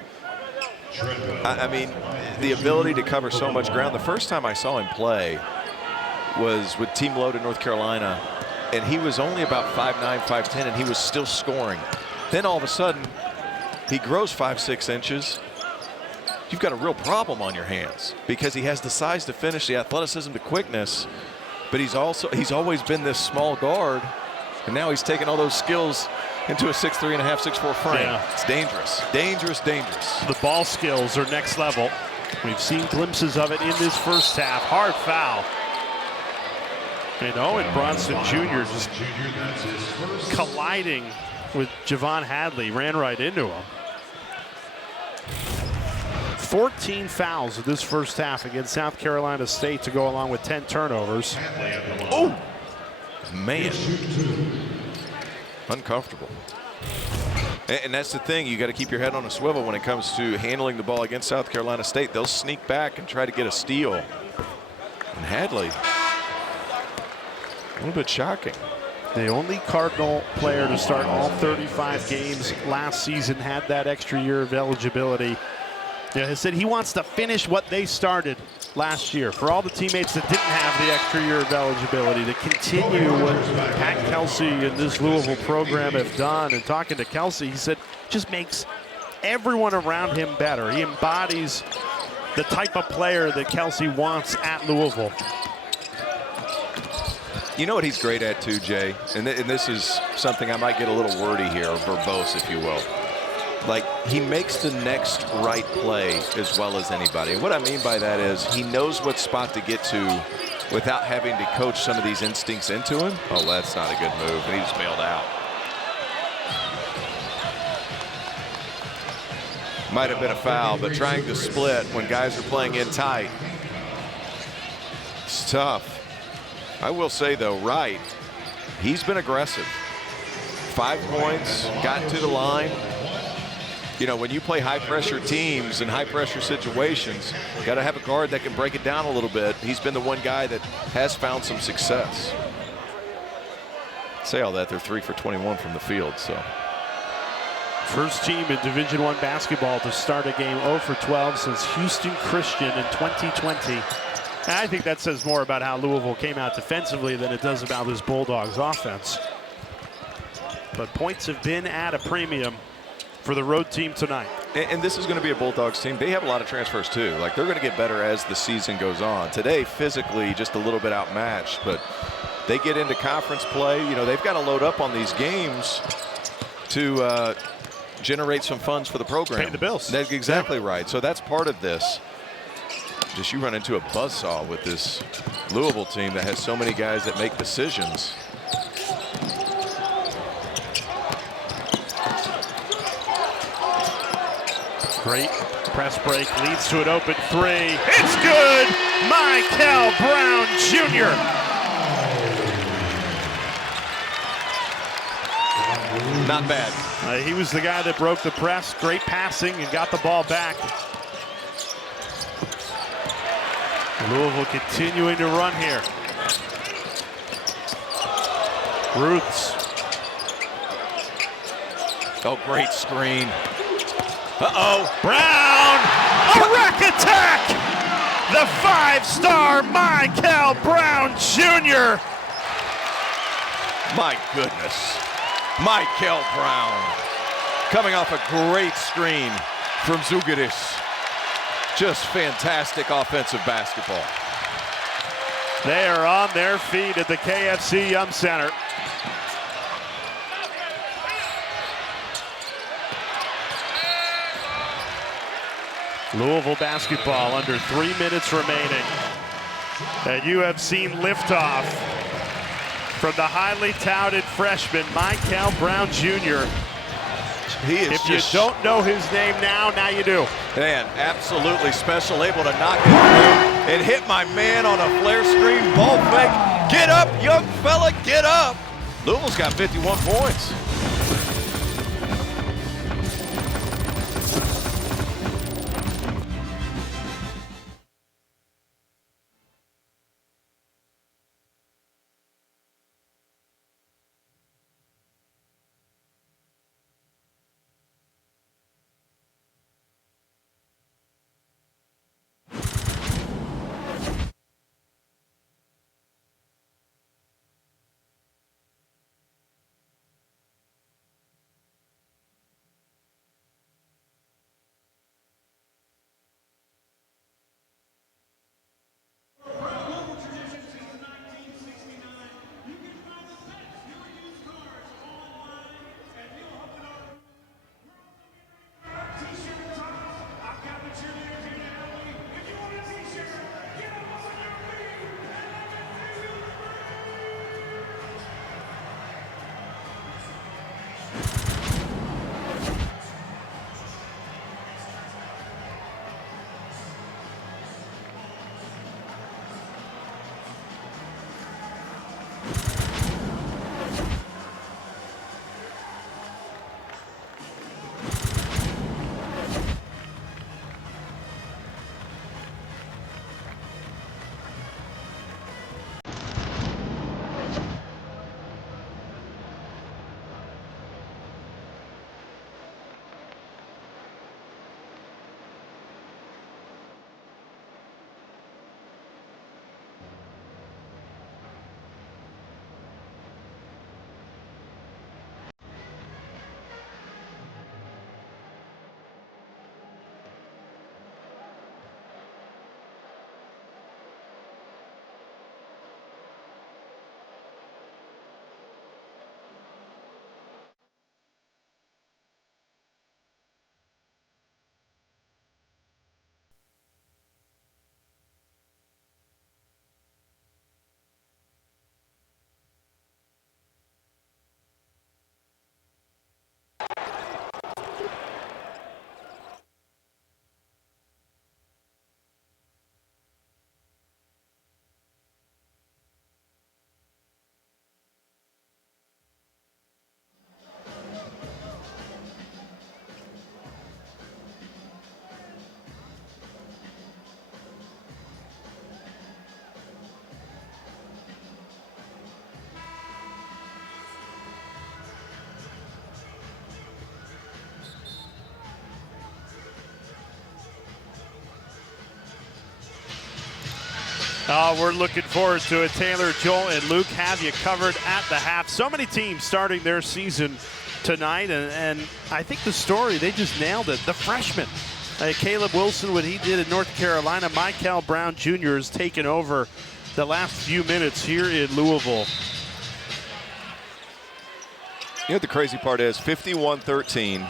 I mean, the ability to cover so much ground. The first time I saw him play was with Team Load in North Carolina, and he was only about 5'9", 5'10", and he was still scoring. Then all of a sudden, he grows 5'6" inches. You've got a real problem on your hands because he has the size to finish, the athleticism, the quickness, but he's always been this small guard. And now he's taking all those skills into a 6'3.5", 6'4" frame. Yeah. It's dangerous, dangerous, dangerous. The ball skills are next level. We've seen glimpses of it in this first half. Hard foul. And Owen Bronson Jr. just colliding with Javon Hadley, ran right into him. 14 fouls in this first half against South Carolina State to go along with 10 turnovers. Oh! Man, uncomfortable. And that's the thing. You got to keep your head on a swivel when it comes to handling the ball against South Carolina State. They'll sneak back and try to get a steal. And Hadley, a little bit shocking. The only Cardinal player to start all 35 games last season, had that extra year of eligibility. He said he wants to finish what they started last year. For all the teammates that didn't have the extra year of eligibility, to continue what Pat Kelsey and this Louisville program have done. And talking to Kelsey, he said just makes everyone around him better. He embodies the type of player that Kelsey wants at Louisville. You know what he's great at too, Jay? And this is something I might get a little wordy here, or verbose, if you will. Like, he makes the next right play as well as anybody. And what I mean by that is he knows what spot to get to without having to coach some of these instincts into him. Oh, that's not a good move, and he just bailed out. Might have been a foul, but trying to split when guys are playing in tight, it's tough. I will say, though, Wright, he's been aggressive. 5 points, got to the line. You know, when you play high-pressure teams and high-pressure situations, you got to have a guard that can break it down a little bit. He's been the one guy that has found some success. Say all that, they're 3 for 21 from the field, so. First team in Division I basketball to start a game 0 for 12 since Houston Christian in 2020. And I think that says more about how Louisville came out defensively than it does about this Bulldogs offense. But points have been at a premium for the road team tonight. And this is going to be a Bulldogs team. They have a lot of transfers too. Like, they're going to get better as the season goes on. Today, physically, just a little bit outmatched, but they get into conference play. You know, they've got to load up on these games to generate some funds for the program. Pay the bills. That's exactly right. So that's part of this. Just you run into a buzzsaw with this Louisville team that has so many guys that make decisions. Great press break leads to an open three. It's good! Mikel Brown Jr. Not bad. He was the guy that broke the press. Great passing and got the ball back. Louisville continuing to run here. Rooths. Oh, great screen. Uh-oh. Brown! A rack attack! The five-star Mikel Brown Jr. My goodness. Mikel Brown coming off a great screen from Zugidis. Just fantastic offensive basketball. They are on their feet at the KFC Yum Center. Louisville basketball under 3 minutes remaining. And you have seen liftoff from the highly touted freshman, Mikel Brown Jr. He is If you don't know his name now you do. Man, absolutely special, able to knock it through and hit my man on a flare screen, ball fake. Get up, young fella, get up. Louisville's got 51 points. Oh, we're looking forward to it. Taylor, Joel, and Luke have you covered at the half. So many teams starting their season tonight, and I think the story, they just nailed it. The freshman, Caleb Wilson, what he did in North Carolina. Mikel Brown Jr. has taken over the last few minutes here in Louisville. You know what the crazy part is? 51-13.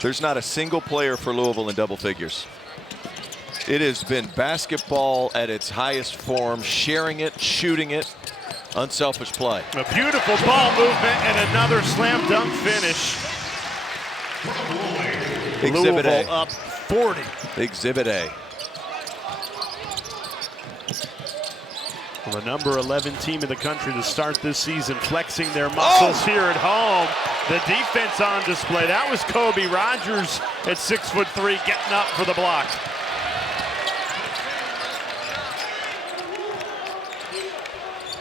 There's not a single player for Louisville in double figures. It has been basketball at its highest form, sharing it, shooting it, unselfish play. A beautiful ball movement and another slam dunk finish. Exhibit Louisville A. up 40. Exhibit A. Well, the number 11 team in the country to start this season, flexing their muscles here at home. The defense on display. That was Kobe Rogers at 6'3", getting up for the block.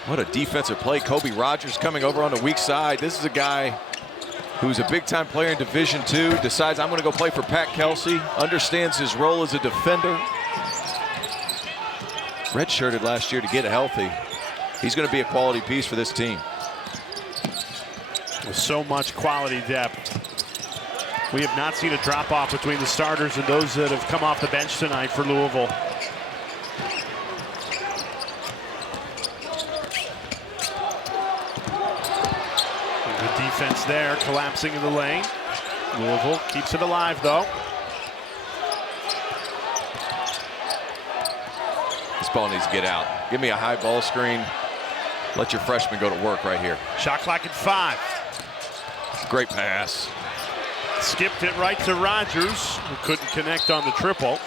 What a defensive play. Kobe Rogers coming over on the weak side. This is a guy who's a big-time player in Division II, decides I'm going to go play for Pat Kelsey, understands his role as a defender. Redshirted last year to get healthy. He's going to be a quality piece for this team. With so much quality depth. We have not seen a drop-off between the starters and those that have come off the bench tonight for Louisville. Good defense there, collapsing in the lane. Louisville keeps it alive, though. This ball needs to get out. Give me a high ball screen. Let your freshman go to work right here. Shot clock at 5. Great pass. Skipped it right to Rogers, who couldn't connect on the triple.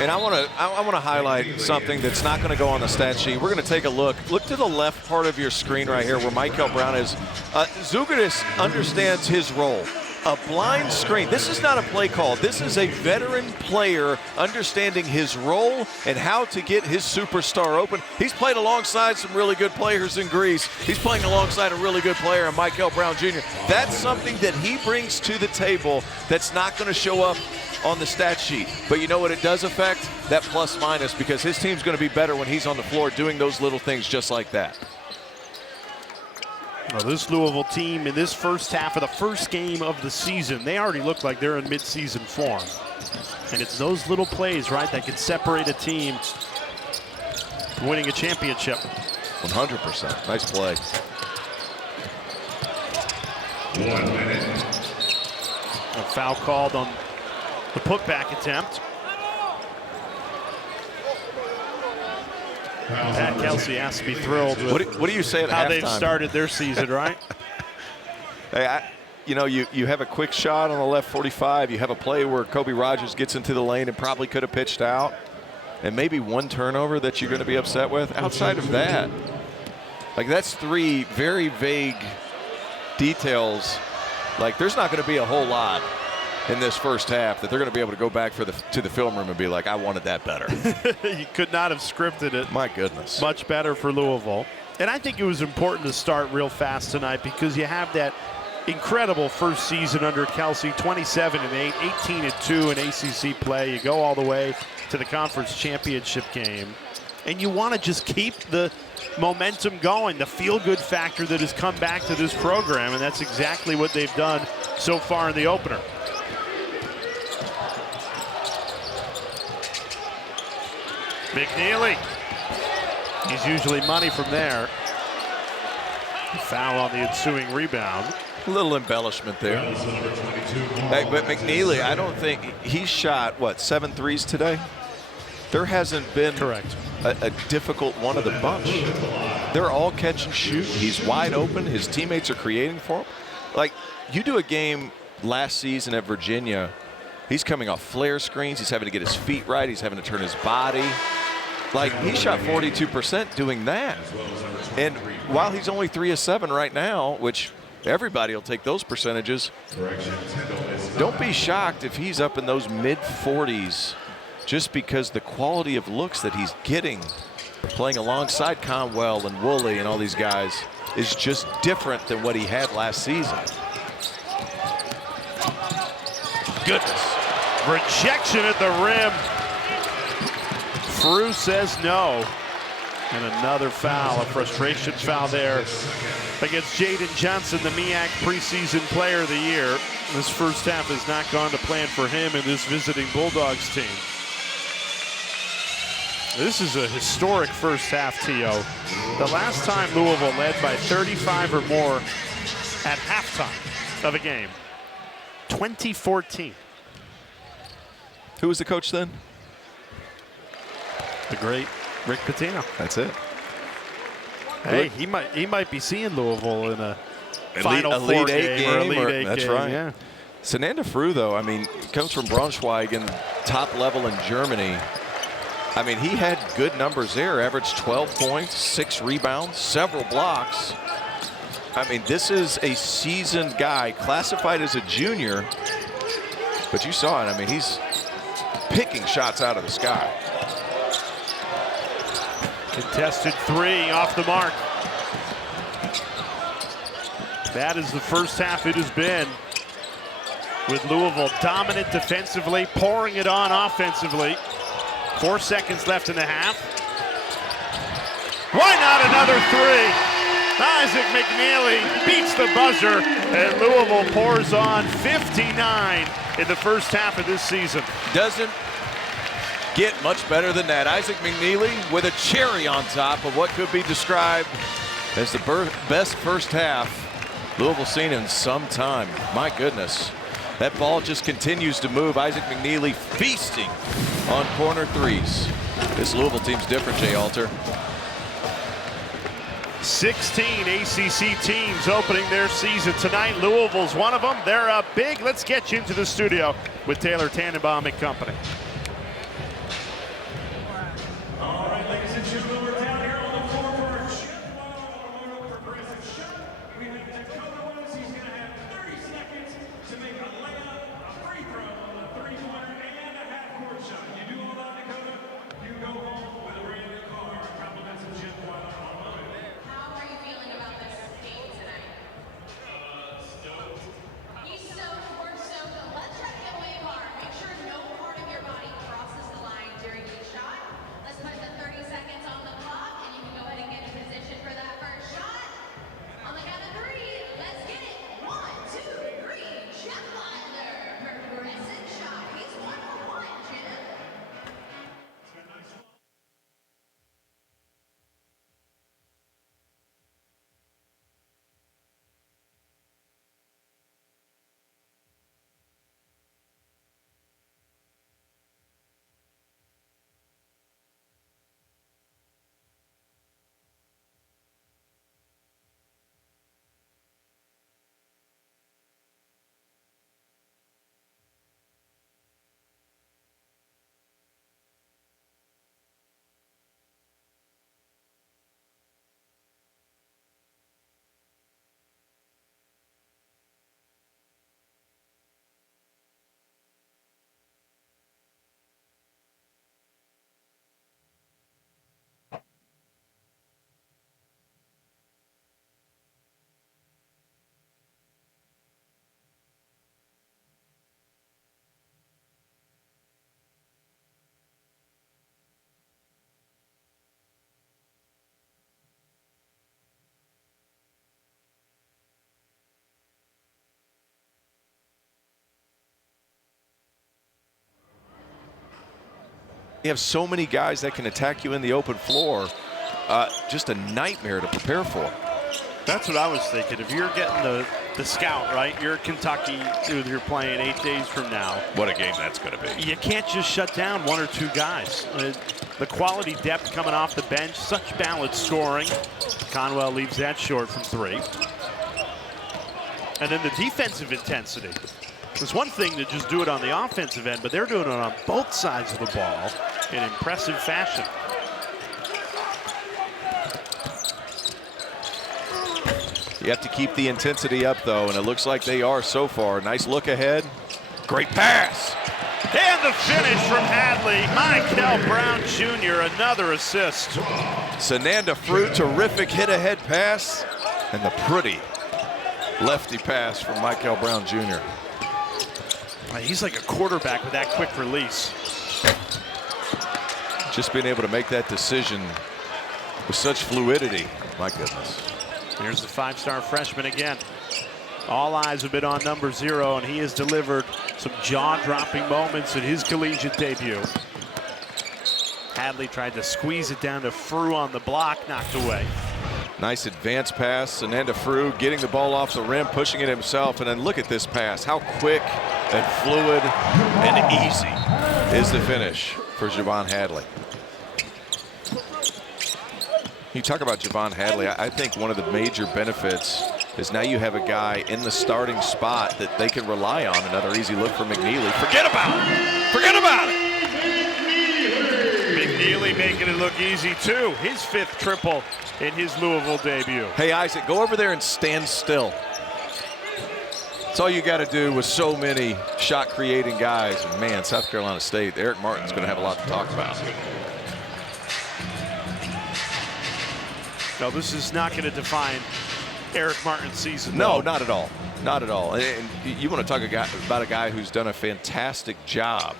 And I want to highlight something that's not going to go on the stat sheet. We're going to take a look. Look to the left part of your screen right here where Mikel Brown is. Zougadis understands his role. A blind screen. This is not a play call. This is a veteran player understanding his role and how to get his superstar open. He's played alongside some really good players in Greece. He's playing alongside a really good player in Mikel Brown Jr. That's something that he brings to the table that's not going to show up on the stat sheet. But you know what it does affect? That plus minus, because his team's going to be better when he's on the floor doing those little things just like that. Well, this Louisville team in this first half of the first game of the season, they already look like they're in mid-season form. And it's those little plays, right, that can separate a team from winning a championship. 100%. Nice play. 1 minute. A foul called on the putback attempt. Pat Kelsey has to be thrilled with what do you say at how halftime? they've started their season, right? Hey, you have a quick shot on the left 45. You have a play where Kobe Rogers gets into the lane and probably could have pitched out. And maybe one turnover that you're going to be upset with. Outside of that, like that's 3 very vague details. Like there's not going to be a whole lot in this first half that they're going to be able to go back to the film room and be like, I wanted that better. You could not have scripted it. My goodness. Much better for Louisville. And I think it was important to start real fast tonight because you have that incredible first season under Kelsey, 27-8, 18-2 in ACC play. You go all the way to the conference championship game. And you want to just keep the momentum going, the feel-good factor that has come back to this program. And that's exactly what they've done so far in the opener. McNeely. He's usually money from there. Foul on the ensuing rebound. A little embellishment there. Hey, but McNeely, I don't think he's shot, what, 7 threes today? There hasn't been Correct. a difficult one of the bunch. They're all catch and shoot. He's wide open. His teammates are creating for him. Like, you do a game last season at Virginia, he's coming off flare screens. He's having to get his feet right. He's having to turn his body. Like, he shot 42% doing that. And while he's only 3 of 7 right now, which everybody will take those percentages, don't be shocked if he's up in those mid-40s just because the quality of looks that he's getting playing alongside Conwell and Woolley and all these guys is just different than what he had last season. Goodness. Rejection at the rim. Frew says no. And another foul, a frustration foul there against Jaden Johnson, the MEAC preseason player of the year. This first half has not gone to plan for him and this visiting Bulldogs team. This is a historic first half, T.O. The last time Louisville led by 35 or more at halftime of a game, 2014. Who was the coach then? The great Rick Pitino. That's it. Hey, he might be seeing Louisville in a Final Elite Four Eight game or Elite Eight that's game. right. Yeah. Senanda Frew, though, I mean, comes from Braunschweig and top level in Germany. I mean, he had good numbers there, averaged 12 points, 6 rebounds, several blocks. I mean, this is a seasoned guy, classified as a junior, but you saw it. I mean, he's picking shots out of the sky. Contested three off the mark. That is the first half it has been, with Louisville dominant defensively, pouring it on offensively. 4 seconds left in the half. Why not another three? Isaac McNeely beats the buzzer, and Louisville pours on 59 in the first half of this season. Doesn't get much better than that. Isaac McNeely with a cherry on top of what could be described as the best first half Louisville's seen in some time. My goodness. That ball just continues to move. Isaac McNeely feasting on corner threes. This Louisville team's different, Jay Alter. 16 ACC teams opening their season tonight. Louisville's one of them. They're up big. Let's get you into the studio with Taylor Tannenbaum and company. All right, ladies and gentlemen, we're down here on the floor for our Chip progressive shot. We have Dakota Woods. He's going to have 30 seconds to make a layup, a free throw, a three-pointer, and a half-court shot. You do all that, Dakota, you go home with a brand new car. Compliments of Chip Automotive. How are you feeling about this game tonight? Stoked. He's stoked, we're stoked. Let's try to get away hard. Make sure no part of your body crosses the line during each shot. Let's put the 30 seconds on the clock, and you can go ahead and get in position for that first shot. On the count of 3, let's get it. 1, 2, 3. Jeff Butler, progressive shot. He's 1 for 1, Jenna. You have so many guys that can attack you in the open floor. Just a nightmare to prepare for. That's what I was thinking. If you're getting the scout, right, you're Kentucky, you're playing 8 days from now. What a game that's going to be. You can't just shut down 1 or 2 guys. The quality depth coming off the bench, such balanced scoring. Conwell leaves that short from 3. And then the defensive intensity. It's one thing to just do it on the offensive end, but they're doing it on both sides of the ball in impressive fashion. You have to keep the intensity up, though, and it looks like they are so far. Nice look ahead. Great pass. And the finish from Hadley. Mikel Brown Jr., another assist. Senanda Frew, terrific hit-ahead pass. And the pretty lefty pass from Mikel Brown Jr. He's like a quarterback with that quick release. just being able to make that decision with such fluidity. My goodness. Here's the 5-star freshman again. All eyes have been on number 0, and he has delivered some jaw-dropping moments in his collegiate debut. Hadley tried to squeeze it down to Frew on the block, knocked away. Nice advance pass, Ananda Frew getting the ball off the rim, pushing it himself, and then look at this pass. How quick and fluid and easy is the finish for Javon Hadley. You talk about Javon Hadley, I think one of the major benefits is now you have a guy in the starting spot that they can rely on. Another easy look for McNeely. Forget about it. Forget about it. McNeely making it look easy too. His 5th triple in his Louisville debut. Hey Isaac, go over there and stand still. That's all you got to do with so many shot creating guys. And man, South Carolina State, Eric Martin's going to have a lot to talk about. No, this is not going to define Eric Martin's season. No, though. not at all. Not at all. And you want to talk about a guy who's done a fantastic job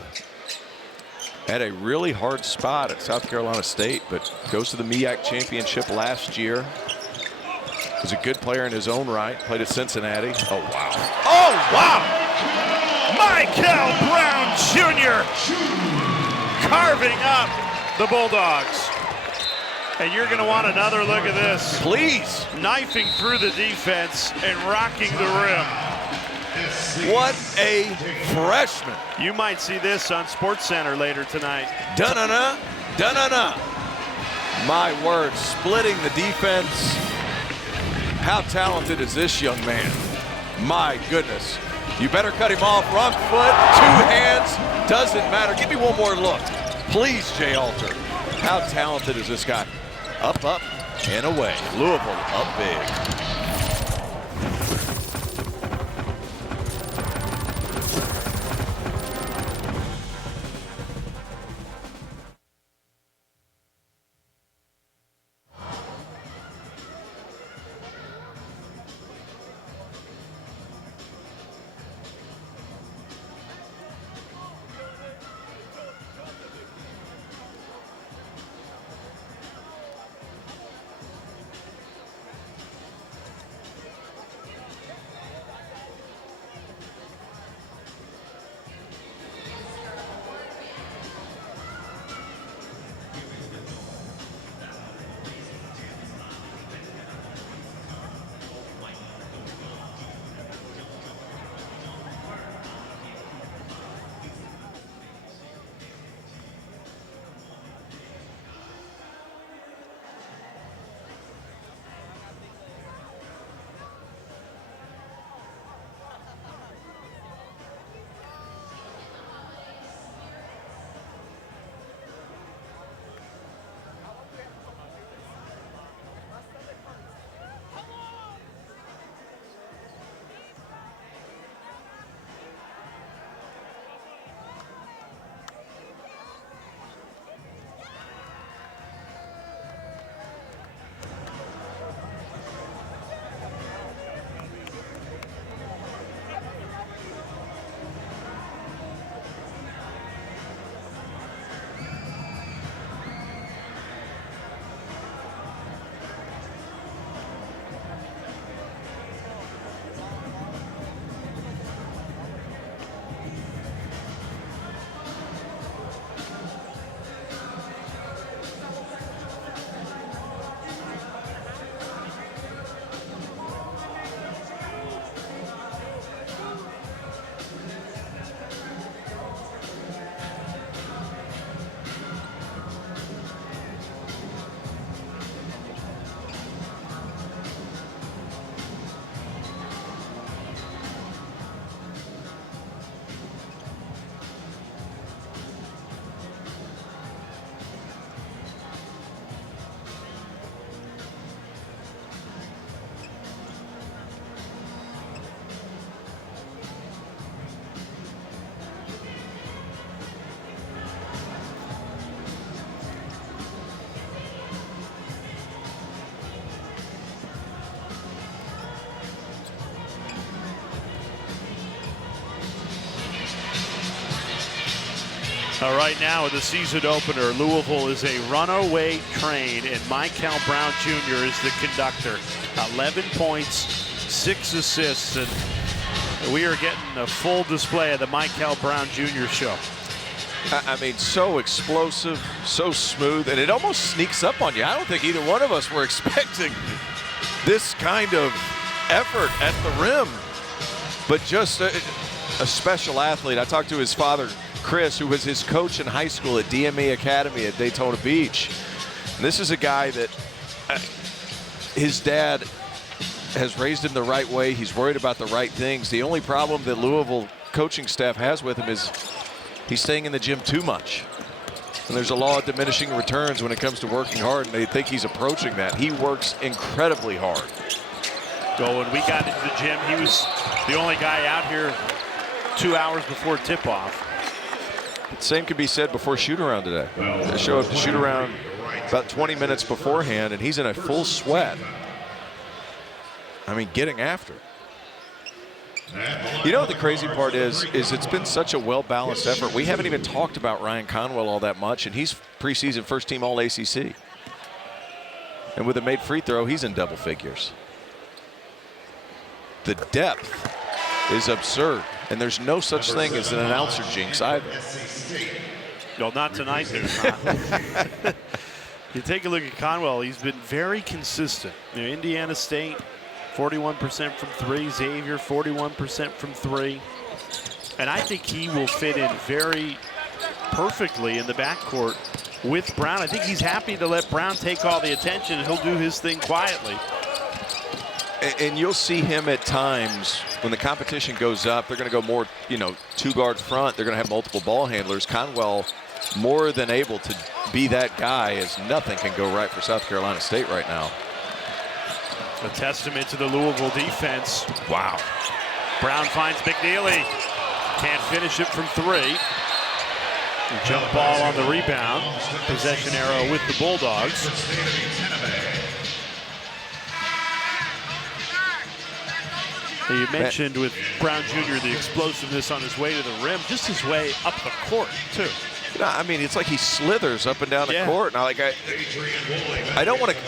at a really hard spot at South Carolina State, but goes to the MEAC championship last year. Was a good player in his own right. Played at Cincinnati. Oh, wow. Oh, wow! Mikel Brown Jr. carving up the Bulldogs. And you're going to want another look at this. Please. Knifing through the defense and rocking the rim. What a freshman. You might see this on SportsCenter later tonight. Da-na-na, da-na-na. My word, splitting the defense. How talented is this young man? My goodness. You better cut him off. Wrong foot, 2 hands, doesn't matter. Give me one more look. Please, Jay Alter. How talented is this guy? Up, up, and away. Louisville up big. Right now, in the season opener, Louisville is a runaway train, and Mikel Brown Jr. is the conductor. 11 points, 6 assists, and we are getting a full display of the Mikel Brown Jr. show. I mean, so explosive, so smooth, and it almost sneaks up on you. I don't think either one of us were expecting this kind of effort at the rim, but just a special athlete. I talked to his father, Chris, who was his coach in high school at DME Academy at Daytona Beach. And this is a guy that his dad has raised him the right way. He's worried about the right things. The only problem that Louisville coaching staff has with him is he's staying in the gym too much. And there's a law of diminishing returns when it comes to working hard, and they think he's approaching that. He works incredibly hard. When we got into the gym, he was the only guy out here 2 hours before tip-off. Same could be said before shoot-around today. They show up to shoot-around about 20 minutes beforehand, and he's in a full sweat. I mean, getting after. You know what the crazy part is it's been such a well-balanced effort. We haven't even talked about Ryan Conwell all that much, and he's preseason first-team All-ACC. And with a made free throw, he's in double figures. The depth is absurd, and there's no such thing as an announcer jinx either. No, not tonight, there's not. You take a look at Conwell, he's been very consistent. You know, Indiana State, 41% from 3. Xavier, 41% from 3. And I think he will fit in very perfectly in the backcourt with Brown. I think he's happy to let Brown take all the attention, and he'll do his thing quietly. And you'll see him at times when the competition goes up. They're going to go more, two-guard front. They're going to have multiple ball handlers. Conwell more than able to be that guy, as nothing can go right for South Carolina State right now. A testament to the Louisville defense. Wow. Brown finds McNeely. Can't finish it from 3. Jump ball on the rebound. Possession arrow with the Bulldogs. You mentioned with Brown Jr. the explosiveness on his way to the rim, just his way up the court, too. No, I mean, it's like he slithers up and down the court. Now, I don't want to.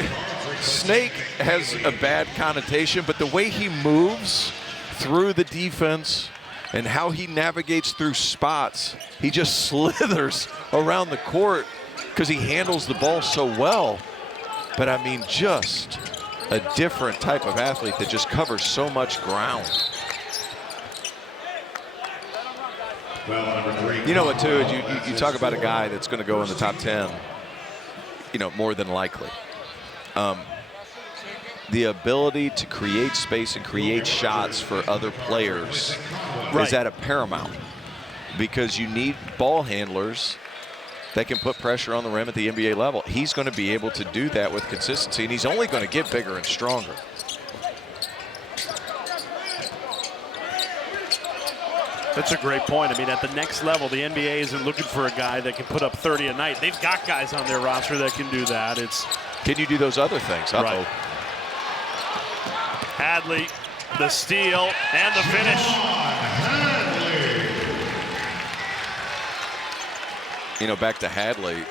Snake has a bad connotation, but the way he moves through the defense and how he navigates through spots, he just slithers around the court because he handles the ball so well. But I mean, just a different type of athlete that just covers so much ground. You know what, too, is you talk about a guy that's going to go in the top 10, more than likely. The ability to create space and create shots for other players is at a paramount, because you need ball handlers that can put pressure on the rim at the NBA level. He's going to be able to do that with consistency, and he's only going to get bigger and stronger. That's a great point. I mean, at the next level, the NBA isn't looking for a guy that can put up 30 a night. They've got guys on their roster that can do that. Can you do those other things? Right. Hadley, the steal, and the finish. Back to Hadley,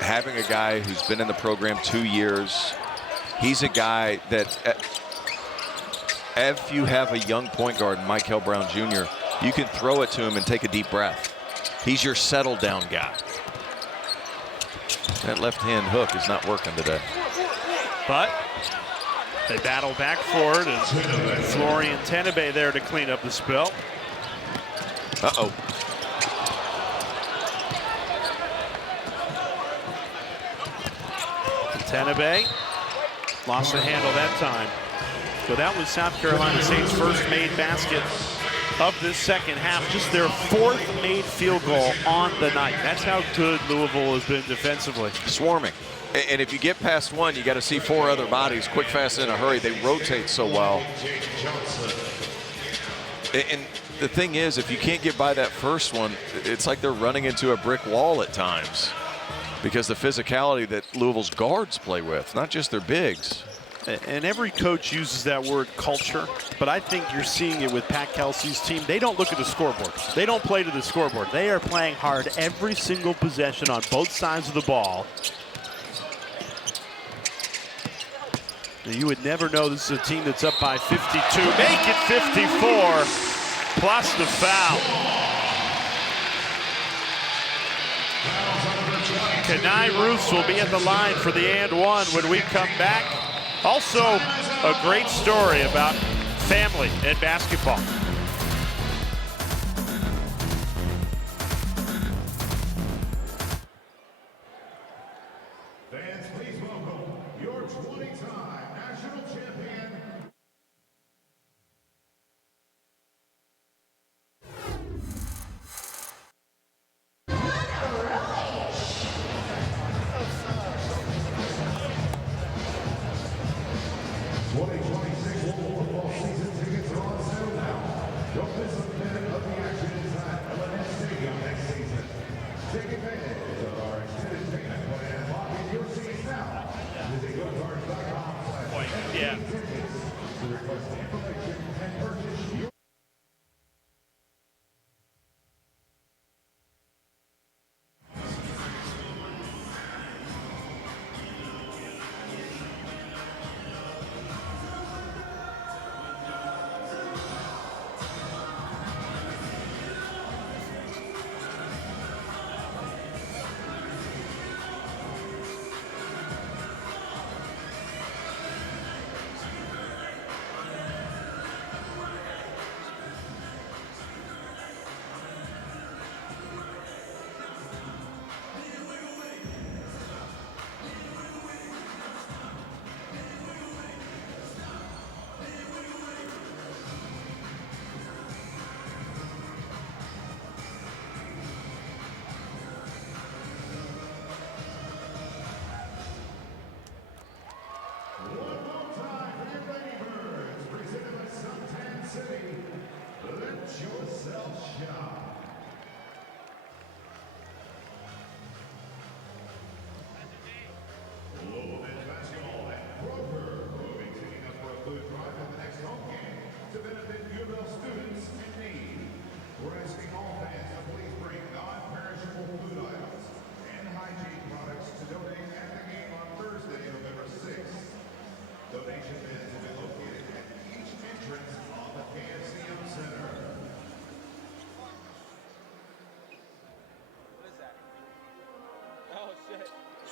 having a guy who's been in the program 2 years, he's a guy that, if you have a young point guard, Mikel Brown Jr., you can throw it to him and take a deep breath. He's your settle-down guy. That left-hand hook is not working today. But they battle back for it, and Florian Tenebe there to clean up the spill. Uh-oh. Tenebe lost the handle that time. So that was South Carolina State's first made basket of this second half. Just their 4th made field goal on the night. That's how good Louisville has been defensively. Swarming. And if you get past one, you got to see 4 other bodies quick, fast, in a hurry. They rotate so well. And the thing is, if you can't get by that first one, it's like they're running into a brick wall at times, because the physicality that Louisville's guards play with, not just their bigs. And every coach uses that word culture, but I think you're seeing it with Pat Kelsey's team. They don't look at the scoreboard. They don't play to the scoreboard. They are playing hard every single possession on both sides of the ball. You would never know this is a team that's up by 52. Make it 54, plus the foul. Khani Rooths will be at the line for the and one when we come back. Also, a great story about family and basketball. Fans, please welcome your 20-time national champion. Yeah.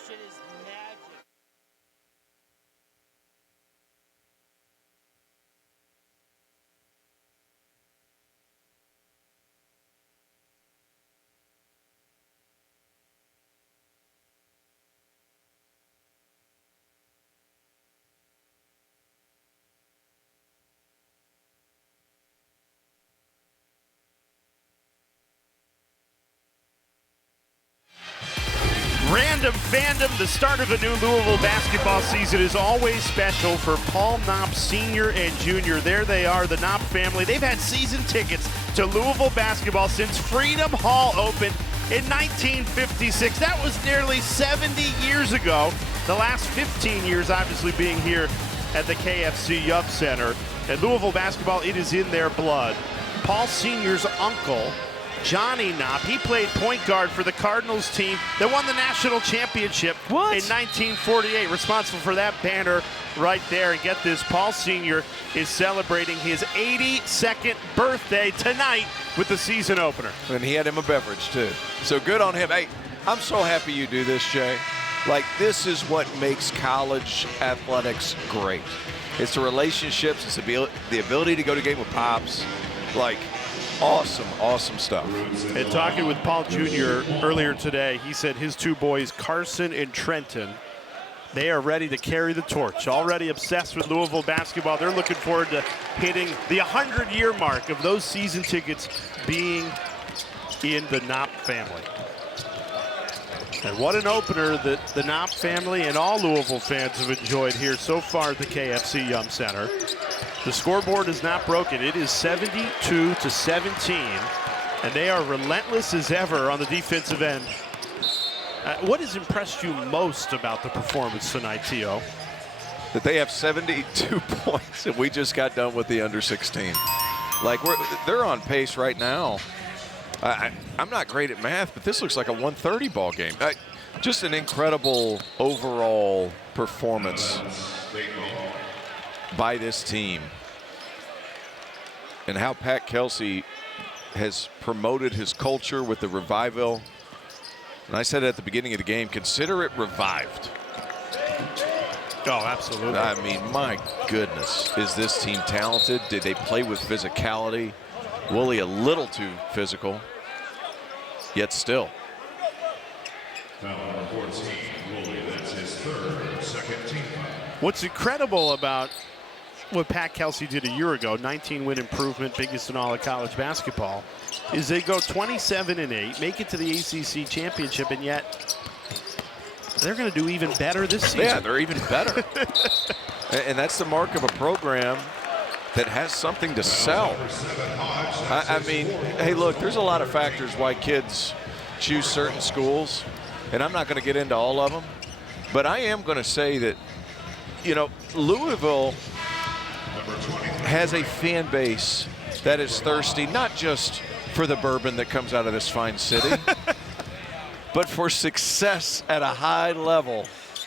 Shit is magic. Random fandom, the start of a new Louisville basketball season is always special for Paul Knopp Sr. and Jr. There they are, the Knopp family. They've had season tickets to Louisville basketball since Freedom Hall opened in 1956. That was nearly 70 years ago. The last 15 years obviously being here at the KFC Yup Center. And Louisville basketball, it is in their blood. Paul Sr.'s uncle, Johnny Knopp, he played point guard for the Cardinals team that won the national championship in 1948. Responsible for that banner right there. And get this, Paul Sr. is celebrating his 82nd birthday tonight with the season opener. And he had him a beverage, too. So good on him. Hey, I'm so happy you do this, Jay. Like, this is what makes college athletics great. It's the relationships, it's the ability to go to game with Pops. Like, awesome, awesome stuff. And talking with Paul Jr. earlier today, he said his two boys, Carson and Trenton, they are ready to carry the torch. Already obsessed with Louisville basketball. They're looking forward to hitting the 100-year mark of those season tickets being in the Knopp family. And what an opener that the Knopp family and all Louisville fans have enjoyed here so far at the KFC Yum Center. The scoreboard is not broken. It is 72-17, and they are relentless as ever on the defensive end. What has impressed you most about the performance tonight, T.O.? that they have 72 points, and we just got done with the under 16. Like, they're on pace right now. I'm not great at math, but this looks like a 130 ball game. Just an incredible overall performance by this team. And how Pat Kelsey has promoted his culture with the revival. And I said at the beginning of the game, consider it revived. Oh, absolutely. I mean, my goodness, is this team talented? Did they play with physicality? Woolley a little too physical, yet still. Foul 14, Woolley, that's his third, second team foul. What's incredible about what Pat Kelsey did a year ago, 19-win improvement, biggest in all of college basketball, is they go 27-8, make it to the ACC championship, and yet they're going to do even better this season. Yeah, they're even better. And that's the mark of a program that has something to sell. I mean, hey, look, there's a lot of factors why kids choose certain schools, and I'm not going to get into all of them, but I am going to say that, you know, Louisville has a fan base that is thirsty, not just for the bourbon that comes out of this fine city, but for success at a high level,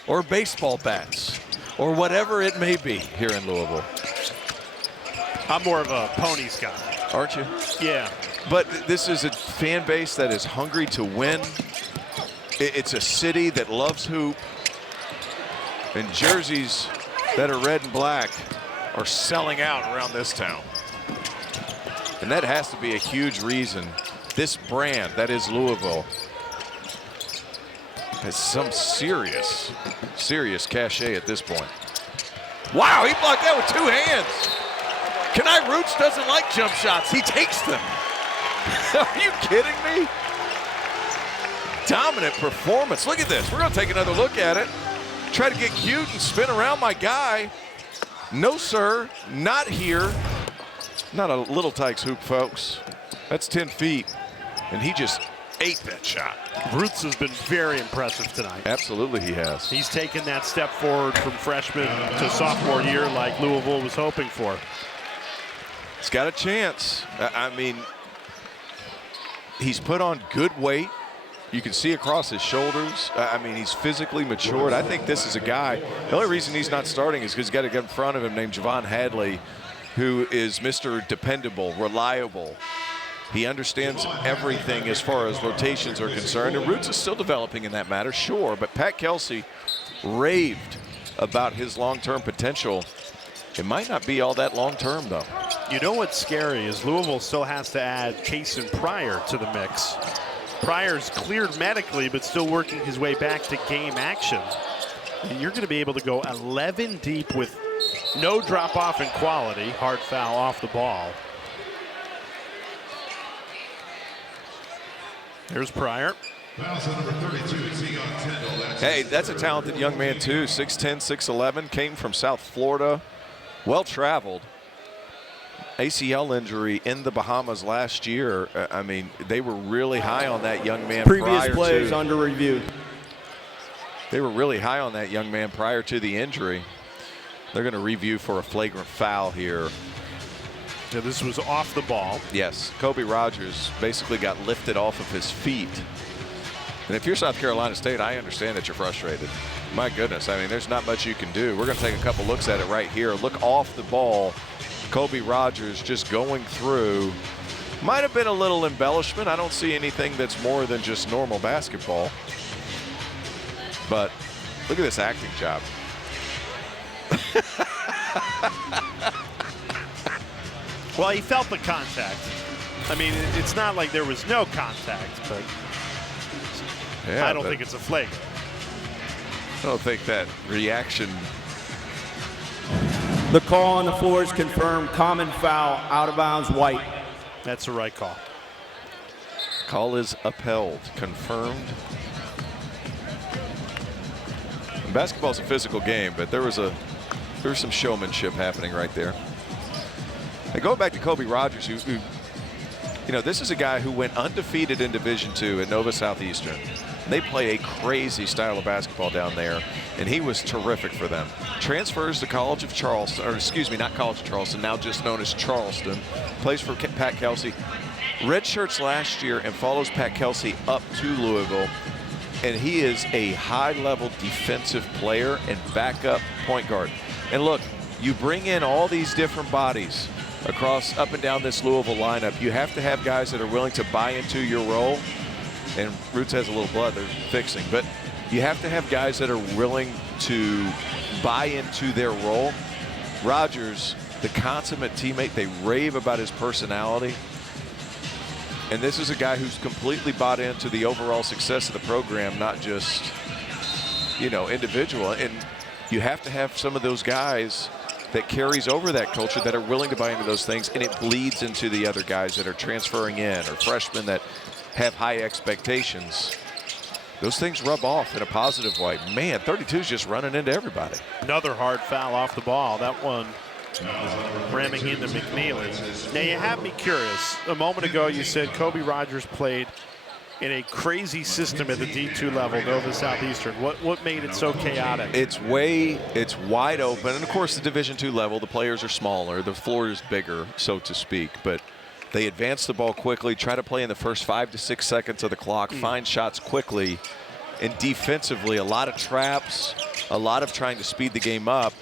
or baseball bats, or whatever it may be here in Louisville. I'm more of a ponies guy. Aren't you? Yeah. But this is a fan base that is hungry to win. It's a city that loves hoop. And jerseys that are red and black are selling out around this town. And that has to be a huge reason this brand, that is Louisville, has some serious cachet at this point. Wow, he blocked that with two hands. Khani Rooths doesn't like jump shots. He takes them. Are you kidding me? Dominant performance. Look at this. We're going to take another look at it. Try to get cute and spin around my guy. No, sir. Not here. Not a Little Tykes hoop, folks. That's 10 feet. And he just ate that shot. Rooths has been very impressive tonight. Absolutely he has. He's taken that step forward from freshman to sophomore year like Louisville was hoping for. He's got a chance. I mean, he's put on good weight. You can see across his shoulders. I mean, he's physically matured. I think this is a guy. The only reason he's not starting is because he's got a guy in front of him named Javon Hadley, who is Mr. Dependable, reliable. He understands everything as far as rotations are concerned. And Roots is still developing in that matter, sure. But Pat Kelsey raved about his long-term potential. It might not be all that long-term, though. You know what's scary is Louisville still has to add Kason Pryor to the mix. Pryor's cleared medically, but still working his way back to game action. And you're going to be able to go 11 deep with no drop-off in quality. Hard foul off the ball. There's Pryor. Hey, that's a talented young man, too. 6'10", 6'11", came from South Florida. Well-traveled. ACL injury in the Bahamas last year. I mean, they were really high on that young man. Previous plays under review. They were really high on that young man prior to the injury. They're going to review for a flagrant foul here. Yeah, this was off the ball. Yes, Kobe Rogers basically got lifted off of his feet. And if you're South Carolina State, I understand that you're frustrated. My goodness, I mean, there's not much you can do. We're going to take a couple looks at it right here. Look off the ball. Kobe Rogers just going through. Might have been a little embellishment. I don't see anything that's more than just normal basketball. But look at this acting job. Well, he felt the contact. I mean, it's not like there was no contact, but Yeah, I don't think it's a flagrant. I don't think that reaction. The call on the floor is confirmed. Common foul, out of bounds, White. That's the right call. Call is upheld, confirmed. Basketball's a physical game, but there was some showmanship happening right there. And going back to Kobe Rogers, who you know, this is a guy who went undefeated in Division II at Nova Southeastern. They play a crazy style of basketball down there, and he was terrific for them. Transfers to College of Charleston, or excuse me, not College of Charleston, now just known as Charleston. Plays for Pat Kelsey. Redshirts last year and follows Pat Kelsey up to Louisville. And he is a high-level defensive player and backup point guard. And look, you bring in all these different bodies across up and down this Louisville lineup. You have to have guys that are willing to buy into your role. And Roots has a little blood they're fixing. But you have to have guys that are willing to buy into their role. Rogers, the consummate teammate, they rave about his personality. And this is a guy who's completely bought into the overall success of the program, not just, you know, individual. And you have to have some of those guys that carries over that culture that are willing to buy into those things, and it bleeds into the other guys that are transferring in or freshmen that have high expectations. Those things rub off in a positive way. Man, 32 is just running into everybody. Another hard foul off the ball. That one ramming into McNeely. Now you have me curious. A moment ago you said Kobe Rogers played in a crazy system at the D2 level, Nova Southeastern. What made it so chaotic? It's wide open, and of course the Division II level, the players are smaller, the floor is bigger, so to speak, but they advance the ball quickly, try to play in the first 5 to 6 seconds of the clock, find shots quickly, and defensively a lot of traps, a lot of trying to speed the game up.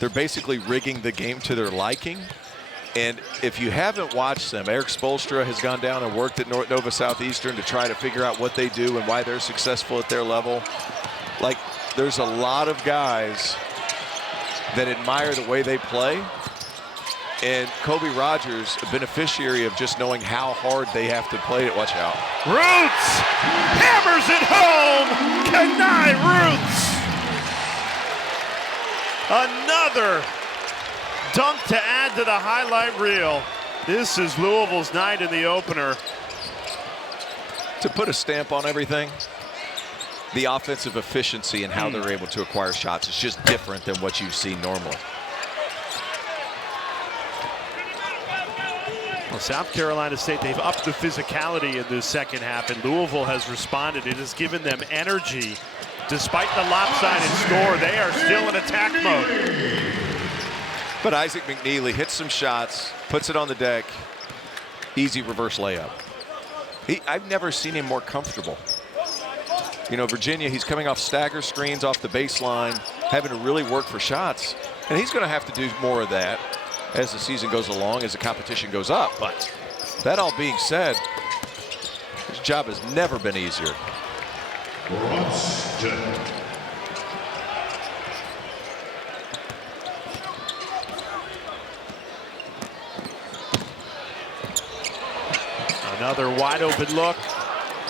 They're basically rigging the game to their liking. And if you haven't watched them, Eric Spoelstra has gone down and worked at Nova Southeastern to try to figure out what they do and why they're successful at their level. Like, there's a lot of guys that admire the way they play. And Kobe Rogers, a beneficiary of just knowing how hard they have to play it. Watch out. Rooths hammers it home. Khani Rooths. Another dunk to add to the highlight reel. This is Louisville's night in the opener. To put a stamp on everything, the offensive efficiency and how they're able to acquire shots is just different than what you see normally. Well, South Carolina State, they've upped the physicality in the second half, and Louisville has responded. It has given them energy. Despite the lopsided score, they are still in attack mode. But Isaac McNeely hits some shots, puts it on the deck. Easy reverse layup. I've never seen him more comfortable. You know, Virginia, he's coming off stagger screens off the baseline, having to really work for shots. And he's going to have to do more of that as the season goes along, as the competition goes up. But that all being said, his job has never been easier. Another wide open look.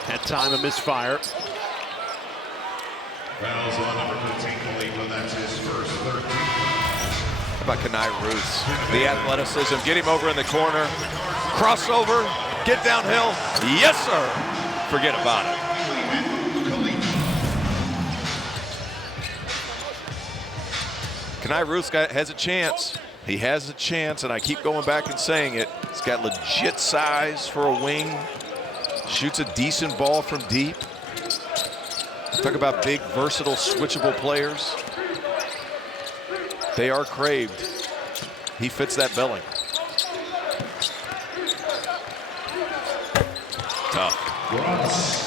That time a misfire. Fouls on number 15, Khali, that's his first 13. How about Khani Rooths? The athleticism, get him over in the corner. Crossover, get downhill. Yes, sir. Forget about it. Khani Rooths has a chance. He has a chance, and I keep going back and saying it. He's got legit size for a wing. Shoots a decent ball from deep. Talk about big, versatile, switchable players. They are craved. He fits that billing. Tough.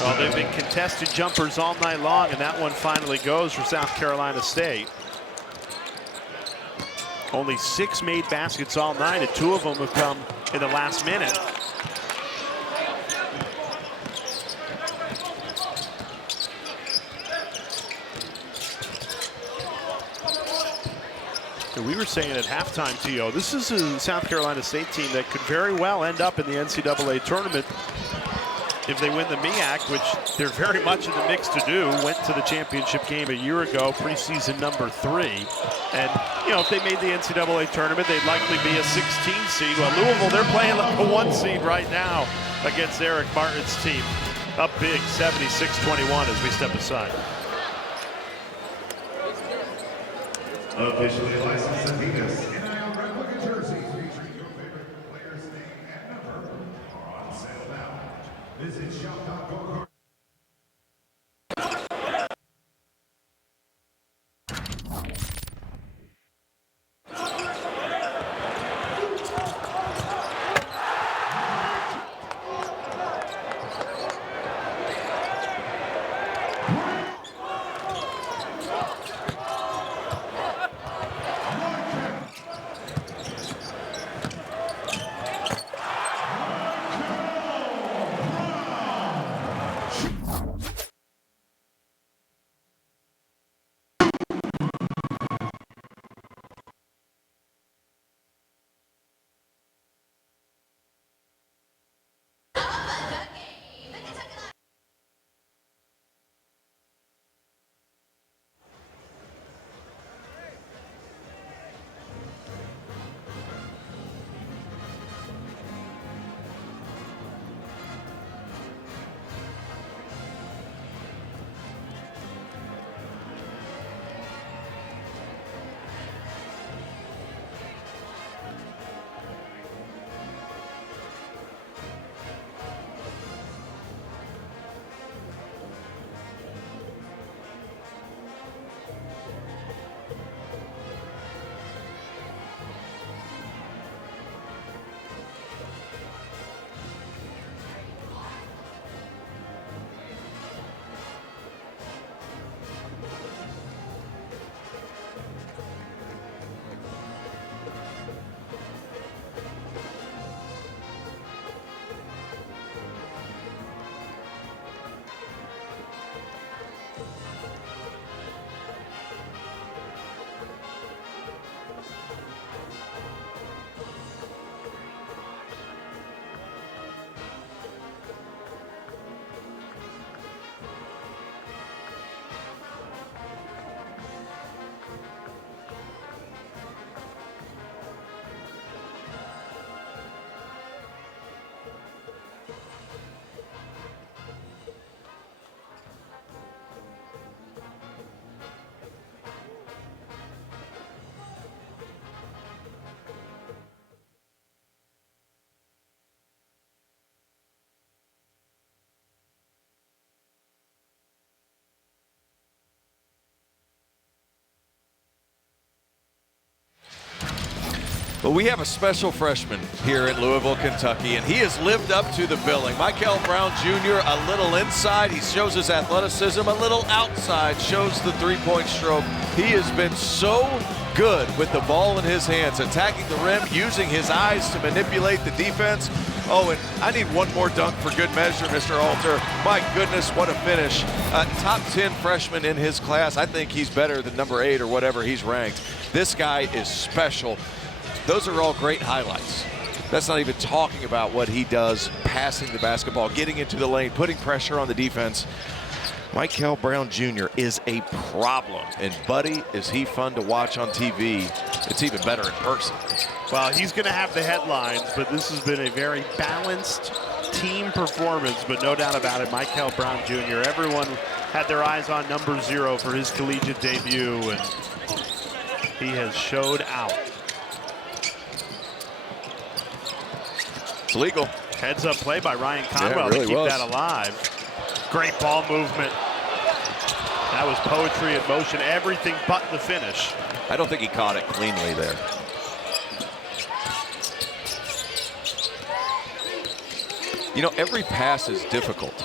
Well, they've been contested jumpers all night long, and that one finally goes for South Carolina State. Only 6 made baskets all night, and 2 of them have come in the last minute. And we were saying at halftime, T.O., this is a South Carolina State team that could very well end up in the NCAA tournament if they win the MEAC, which they're very much in the mix to do. Went to the championship game a year ago, preseason number 3. And, you know, if they made the NCAA tournament, they'd likely be a 16 seed. Well, Louisville, they're playing like a 1 seed right now against Eric Martin's team. Up big, 76-21 as we step aside. Officially licensed Adidas NIL replica jerseys featuring your favorite player's name and number are on sale now. Visit shop.go. We have a special freshman here in Louisville, Kentucky, and he has lived up to the billing. Mikel Brown Jr., a little inside, he shows his athleticism, a little outside, shows the three-point stroke. He has been so good with the ball in his hands, attacking the rim, using his eyes to manipulate the defense. Oh, and I need one more dunk for good measure, Mr. Alter. My goodness, what a finish. Top 10 freshman in his class. I think he's better than number 8 or whatever he's ranked. This guy is special. Those are all great highlights. That's not even talking about what he does passing the basketball, getting into the lane, putting pressure on the defense. Mikel Brown Jr. is a problem. And, buddy, is he fun to watch on TV. It's even better in person. Well, he's going to have the headlines, but this has been a very balanced team performance, but no doubt about it, Mikel Brown Jr. Everyone had their eyes on number 0 for his collegiate debut, and he has showed out. It's legal. Heads up play by Ryan Conwell really to keep was. that alive. Great ball movement. That was poetry in motion, everything but the finish. I don't think he caught it cleanly there. You know, every pass is difficult.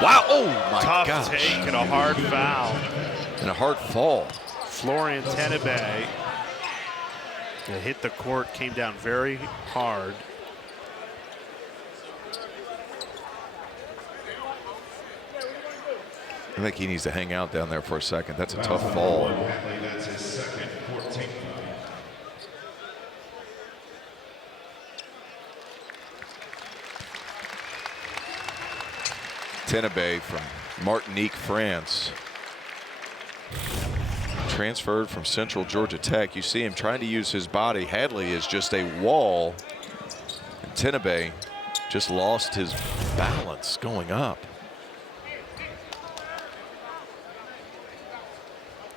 Wow, oh my gosh. Tough take and a hard foul. And a hard fall. Florian Tenebe hit the court, came down very hard. I think he needs to hang out down there for a second. That's a tough fall. That's his second 14th. Tenebe from Martinique, France. Transferred from Central Georgia Tech. You see him trying to use his body. Hadley is just a wall. And Tenebe just lost his balance going up.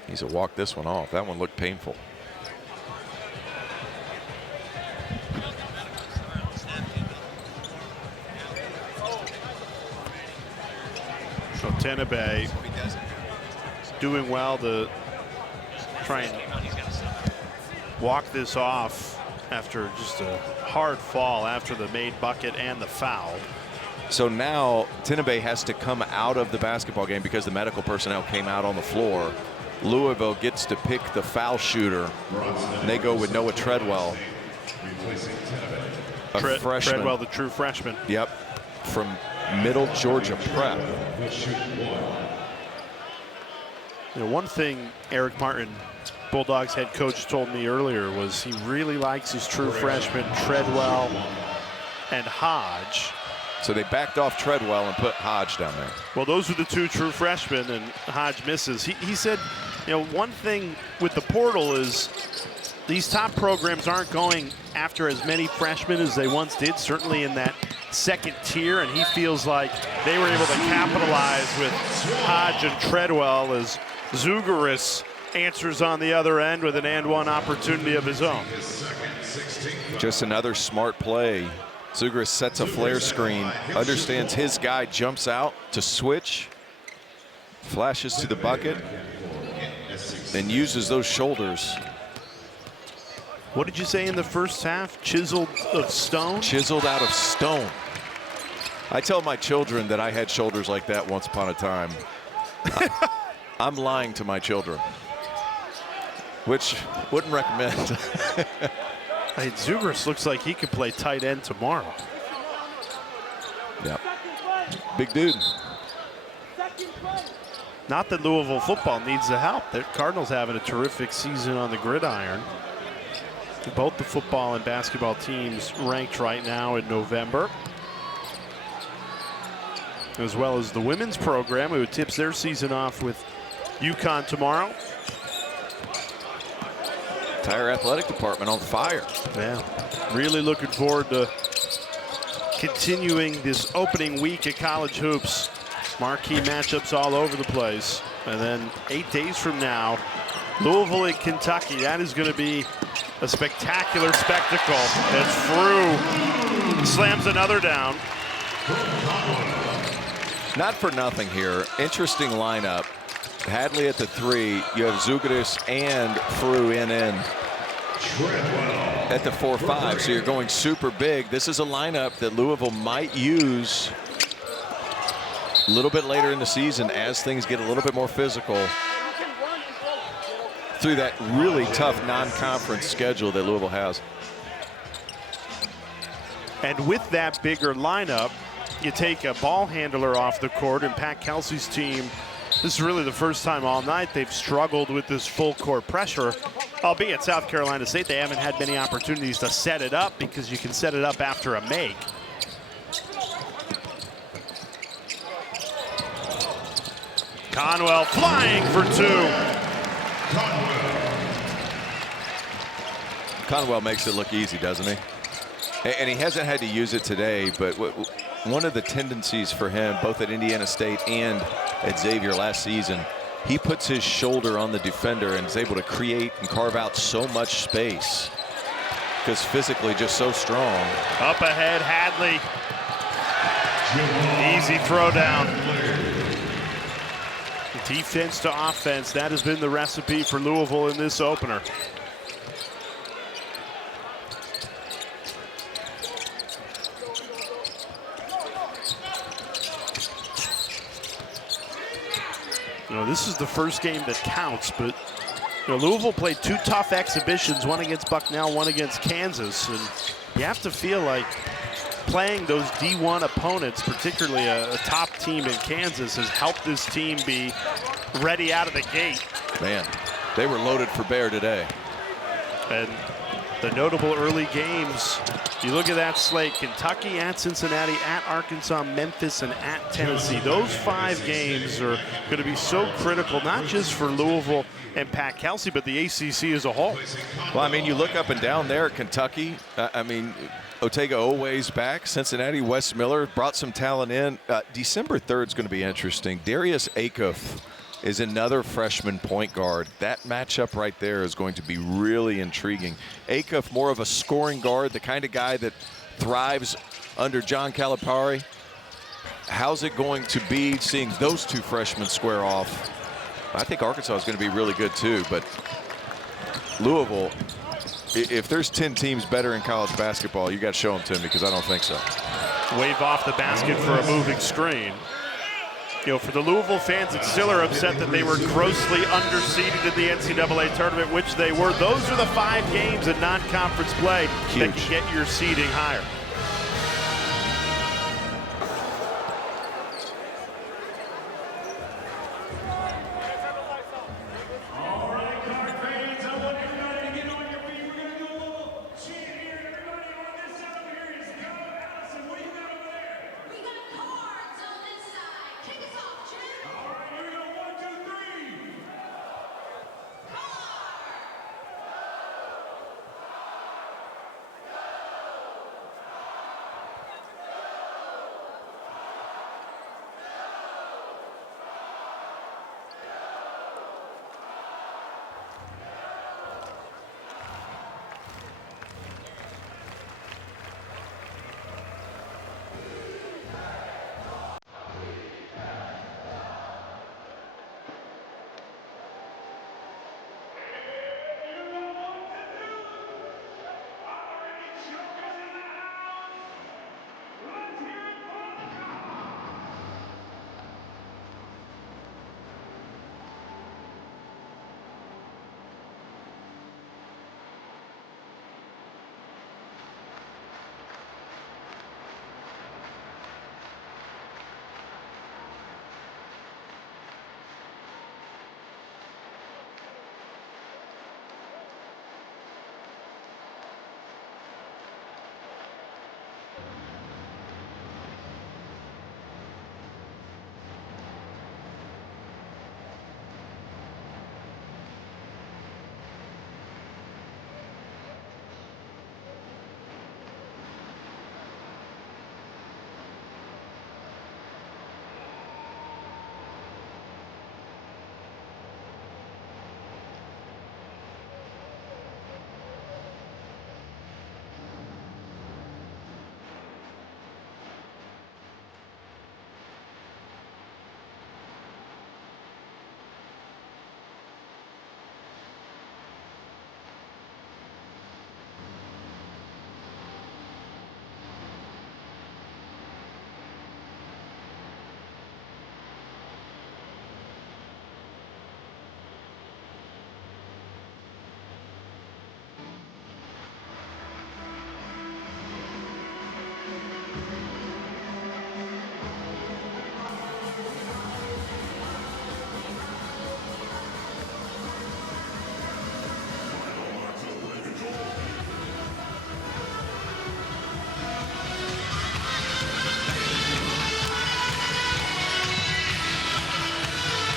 Needs to walk this one off. That one looked painful. So Tenebe doing well to try and walk this off after just a hard fall after the made bucket and the foul. So now Tenebe has to come out of the basketball game because the medical personnel came out on the floor. Louisville gets to pick the foul shooter. And they go with Noah Treadwell, a freshman. Treadwell, the true freshman. Yep, from Middle Georgia Prep. You know, one thing Eric Martin, Bulldogs head coach, told me earlier was he really likes his true freshmen Treadwell and Hodge. So they backed off Treadwell and put Hodge down there. Well, those are the two true freshmen, and Hodge misses. He said, you know, one thing with the portal is these top programs aren't going after as many freshmen as they once did, certainly in that second tier, and he feels like they were able to capitalize with Hodge and Treadwell as Zugaris answers on the other end with an and-one opportunity of his own. Just another smart play. Zugaris sets a flare screen, understands his guy jumps out to switch, flashes to the bucket, and uses those shoulders. What did you say in the first half? Chiseled of stone? Chiseled out of stone. I tell my children that I had shoulders like that once upon a time. I'm lying to my children, which wouldn't recommend. Hey, Zugaris looks like he could play tight end tomorrow. Yep. Big dude. Not that Louisville football needs the help. The Cardinals having a terrific season on the gridiron. Both the football and basketball teams ranked right now in November, as well as the women's program, who tips their season off with UConn tomorrow. Entire athletic department on fire. Yeah, really looking forward to continuing this opening week at college hoops. Marquee matchups all over the place. And then 8 days from now, Louisville at Kentucky. That is going to be a spectacular spectacle as Frew slams another down. Not for nothing here. Interesting lineup. Hadley at the 3. You have Zugaris and Frew in. at the 4-5. So you're going super big. This is a lineup that Louisville might use a little bit later in the season as things get a little bit more physical through that really tough non-conference schedule that Louisville has. And with that bigger lineup, you take a ball handler off the court, and Pat Kelsey's team, this is really the first time all night they've struggled with this full court pressure. Albeit South Carolina State, they haven't had many opportunities to set it up because you can set it up after a make. Conwell flying for two. Conwell makes it look easy, doesn't he? And he hasn't had to use it today, but one of the tendencies for him, both at Indiana State and at Xavier last season, he puts his shoulder on the defender and is able to create and carve out so much space because physically just so strong. Up ahead, Hadley. Easy throw down. Defense to offense, that has been the recipe for Louisville in this opener. You know, this is the first game that counts, but you know, Louisville played two tough exhibitions, one against Bucknell, one against Kansas, and you have to feel like playing those D1 opponents, particularly a top team in Kansas, has helped this team be ready out of the gate. Man, they were loaded for bear today. And the notable early games, you look at that slate: Kentucky at Cincinnati, at Arkansas, Memphis, and at Tennessee. Those 5 games are going to be so critical, not just for Louisville and Pat Kelsey, but the ACC as a whole. Well, I mean, you look up and down there at Kentucky. I mean, Otega Oweh's back. Cincinnati, Wes Miller brought some talent in. December 3rd is going to be interesting. Darius Acuff is another freshman point guard. That matchup right there is going to be really intriguing. Acuff, more of a scoring guard, the kind of guy that thrives under John Calipari. How's it going to be seeing those two freshmen square off? I think Arkansas is going to be really good too, but Louisville, if there's 10 teams better in college basketball, you got to show them to me, because I don't think so. Wave off the basket for a moving screen. You know, for the Louisville fans that still are upset that they were grossly underseeded in the NCAA tournament, which they were, those are the 5 games in non-conference play that can get your seeding higher.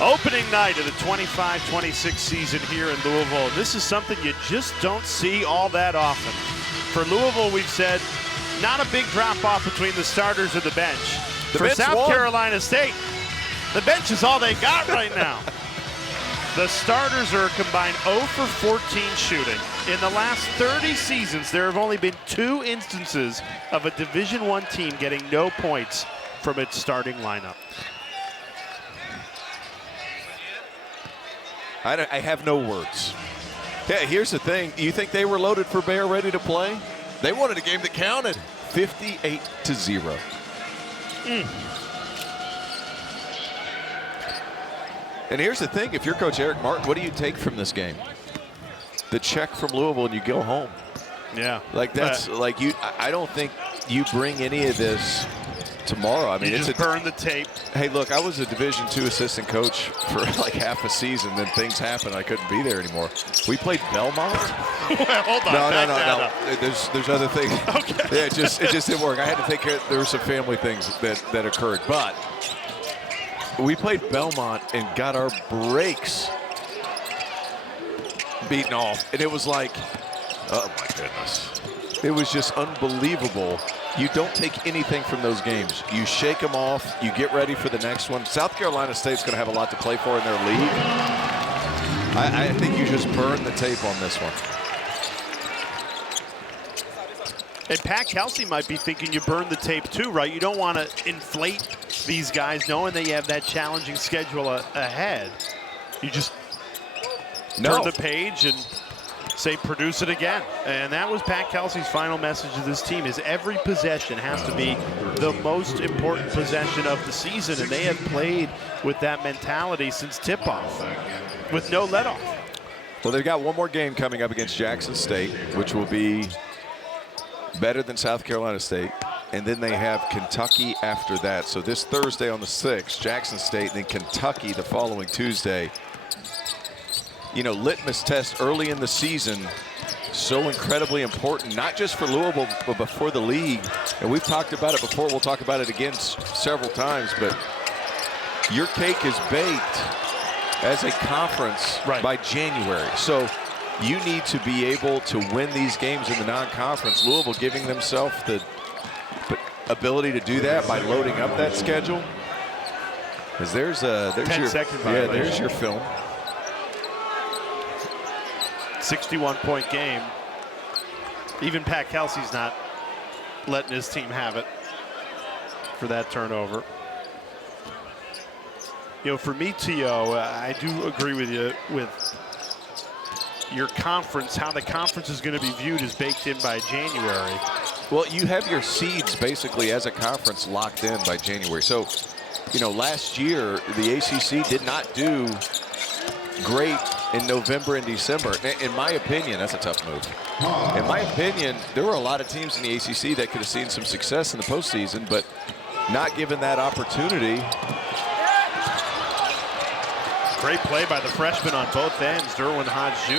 Opening night of the 25-26 season here in Louisville. This is something you just don't see all that often. For Louisville, we've said, not a big drop-off between the starters and the bench. For South Carolina State, the bench is all they got right now. The starters are a combined 0 for 14 shooting. In the last 30 seasons, there have only been 2 instances of a Division I team getting no points from its starting lineup. I have no words. Yeah, here's the thing. You think they were loaded for bear, ready to play? They wanted a game that counted. 58-0. And here's the thing. If you're Coach Eric Martin, what do you take from this game? The check from Louisville and you go home. Yeah. Like that's like you. I don't think you bring any of this tomorrow. I mean, you just burn the tape. Hey, look, I was a Division II assistant coach for like half a season. Then things happened. I couldn't be there anymore. We played Belmont. Well, hold on. No. There's other things. Okay. Yeah, it just didn't work. I had to take care. There were some family things that occurred, but we played Belmont and got our brakes beaten off, and it was like, oh my goodness, it was just unbelievable. You don't take anything from those games. You shake them off. You get ready for the next one. South Carolina State's going to have a lot to play for in their league. I think you just burn the tape on this one. And Pat Kelsey might be thinking you burn the tape too, right? You don't want to inflate these guys knowing that you have that challenging schedule ahead. You just turn the page and say, produce it again. And that was Pat Kelsey's final message to this team, is every possession has to be the most important possession of the season. And they have played with that mentality since tip-off, with no let-off. Well, they've got one more game coming up against Jackson State, which will be better than South Carolina State. And then they have Kentucky after that. So this Thursday on the 6th, Jackson State, and then Kentucky the following Tuesday. You know, litmus test early in the season, so incredibly important, not just for Louisville, but for the league. And we've talked about it before. We'll talk about it again several times. But your cake is baked as a conference by January. So you need to be able to win these games in the non-conference. Louisville giving themselves the ability to do that by loading up that schedule. Because there's your 10-second violation. There's your film. 61-point game. Even Pat Kelsey's not letting his team have it for that turnover. You know, for me, T.O., I do agree with you with your conference. How the conference is going to be viewed is baked in by January. Well, you have your seeds basically as a conference locked in by January. So, you know, last year the ACC did not do great in November and December. In my opinion, that's a tough move. In my opinion, there were a lot of teams in the ACC that could have seen some success in the postseason, but not given that opportunity. Great play by the freshman on both ends, Derwin Hodge Jr.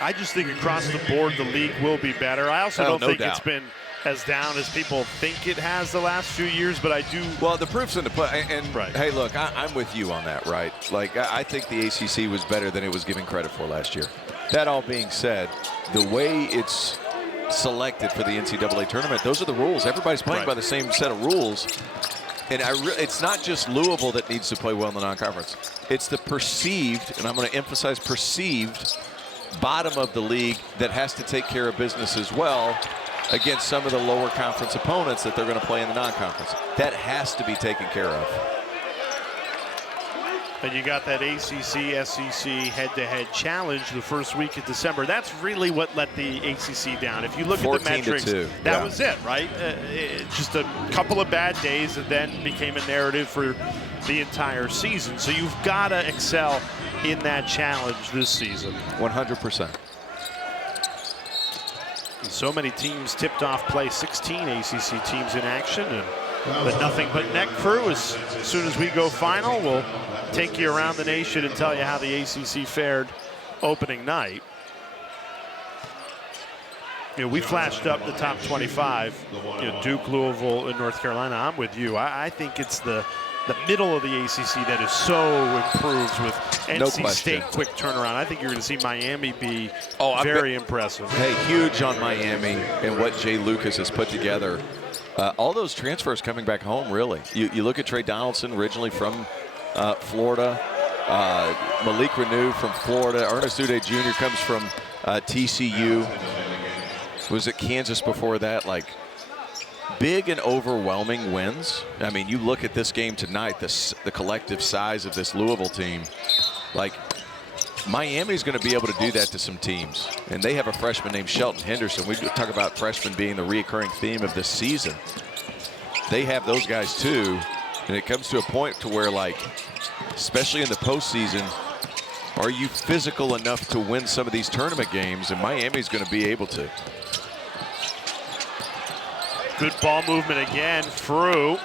I just think across the board the league will be better. I also don't think it's been as down as people think it has the last few years, but I do. Well, the proof's in the play. And hey, look, I'm with you on that, right? Like, I think the ACC was better than it was given credit for last year. That all being said, the way it's selected for the NCAA tournament, those are the rules. Everybody's playing by the same set of rules. And it's not just Louisville that needs to play well in the non-conference. It's the perceived, and I'm going to emphasize perceived, bottom of the league that has to take care of business as well against some of the lower conference opponents that they're going to play in the non-conference. That has to be taken care of. And you got that ACC, SEC head-to-head challenge the first week of December. That's really what let the ACC down. If you look at the metrics, that was it, right? Just a couple of bad days and then became a narrative for the entire season. So you've got to excel in that challenge this season. 100%. So many teams tipped off play, 16 ACC teams in action, and the Nothing But Net crew, as soon as we go final, we'll take you around the nation and tell you how the ACC fared opening night. we flashed up the top 25, Duke, Louisville, and North Carolina. I'm with you. I think it's the middle of the ACC that is so improved with NC State quick turnaround. I think you're going to see Miami be very impressive. Hey, huge on Miami and what Jay Lucas has put together. All those transfers coming back home, really. You look at Trey Donaldson, originally from Florida. Malik Renew from Florida. Ernest Udeh Jr. comes from TCU. Was at Kansas before that. Like, big and overwhelming wins. I mean, you look at this game tonight, the collective size of this Louisville team. Like, Miami's going to be able to do that to some teams. And they have a freshman named Shelton Henderson. We talk about freshmen being the reoccurring theme of this season. They have those guys too. And it comes to a point to where, like, especially in the postseason, are you physical enough to win some of these tournament games? And Miami's going to be able to. Good ball movement again. Frew.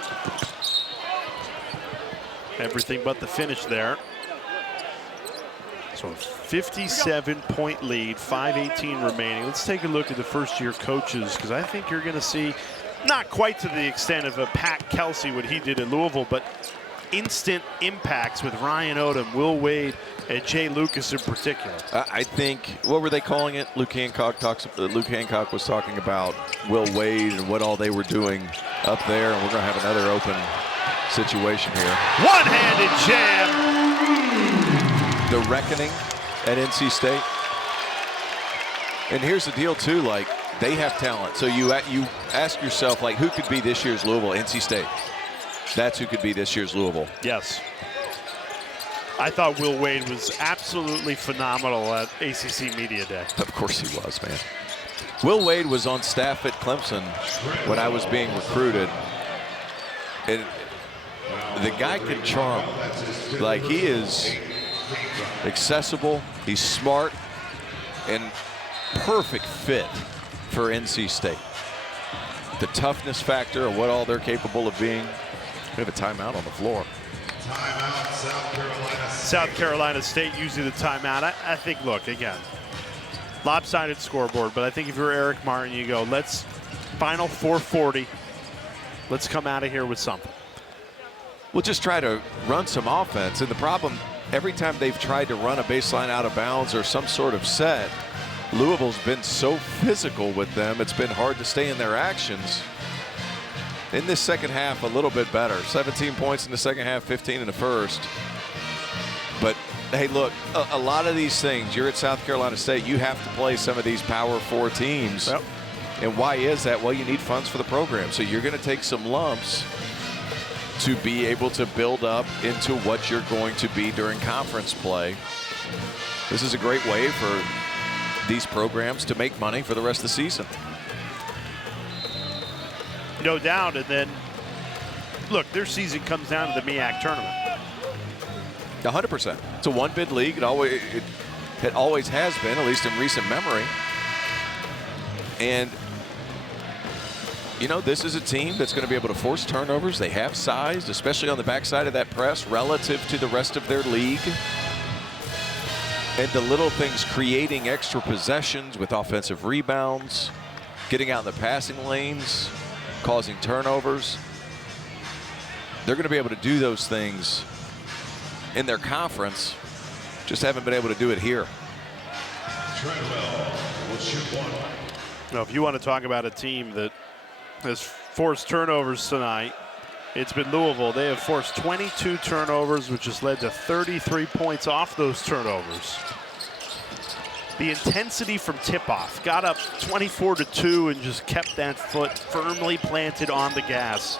Everything but the finish there. So 57-point lead, 5:18 remaining. Let's take a look at the first-year coaches, because I think you're going to see, not quite to the extent of a Pat Kelsey, what he did in Louisville, but instant impacts with Ryan Odom, Will Wade, and Jay Lucas in particular. I think, what were they calling it? Luke Hancock was talking about Will Wade and what all they were doing up there, and we're going to have another open situation here. One-handed jam. The reckoning at NC State. And here's the deal too, like, they have talent. So you ask yourself, like, who could be this year's Louisville? NC State. That's who could be this year's Louisville. Yes. I thought Will Wade was absolutely phenomenal at ACC Media Day. Of course he was, man. Will Wade was on staff at Clemson when I was being recruited. And the guy can charm. Like, he is accessible, he's smart, and perfect fit for NC State. The toughness factor of what all they're capable of being. We have a timeout on the floor. Timeout, South Carolina. South Carolina State using the timeout. I think, look, again, lopsided scoreboard, but I think if you're Eric Martin, you go, let's final 440. Let's come out of here with something. We'll just try to run some offense. And the problem, every time they've tried to run a baseline out of bounds or some sort of set, Louisville's been so physical with them, it's been hard to stay in their actions. In this second half, a little bit better. 17 points in the second half, 15 in the first. But, hey, look, a lot of these things, you're at South Carolina State, you have to play some of these Power 4 teams. Yep. And why is that? Well, you need funds for the program. So you're going to take some lumps to be able to build up into what you're going to be during conference play. This is a great way for these programs to make money for the rest of the season. No doubt. And then, look, their season comes down to the MEAC tournament. 100%. It's a one-bid league. It always has been, at least in recent memory. And, you know, this is a team that's going to be able to force turnovers. They have size, especially on the backside of that press, relative to the rest of their league. And the little things, creating extra possessions with offensive rebounds, getting out in the passing lanes, causing turnovers. They're going to be able to do those things in their conference, just haven't been able to do it here. Now, if you want to talk about a team that has forced turnovers tonight, it's been Louisville. They have forced 22 turnovers, which has led to 33 points off those turnovers. The intensity from tip-off, got up 24-2 and just kept that foot firmly planted on the gas,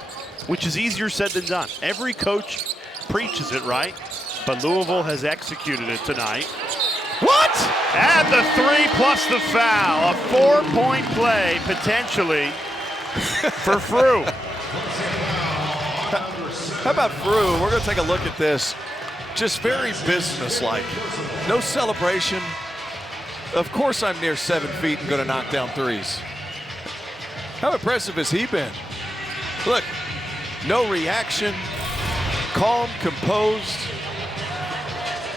which is easier said than done. Every coach preaches it, right? But Louisville has executed it tonight. What? And the three plus the foul. A 4-point play, potentially, for Frew. How about Frew? We're going to take a look at this. Just very businesslike. No celebration. Of course I'm near 7 feet and going to knock down threes. How impressive has he been? Look, no reaction, calm, composed.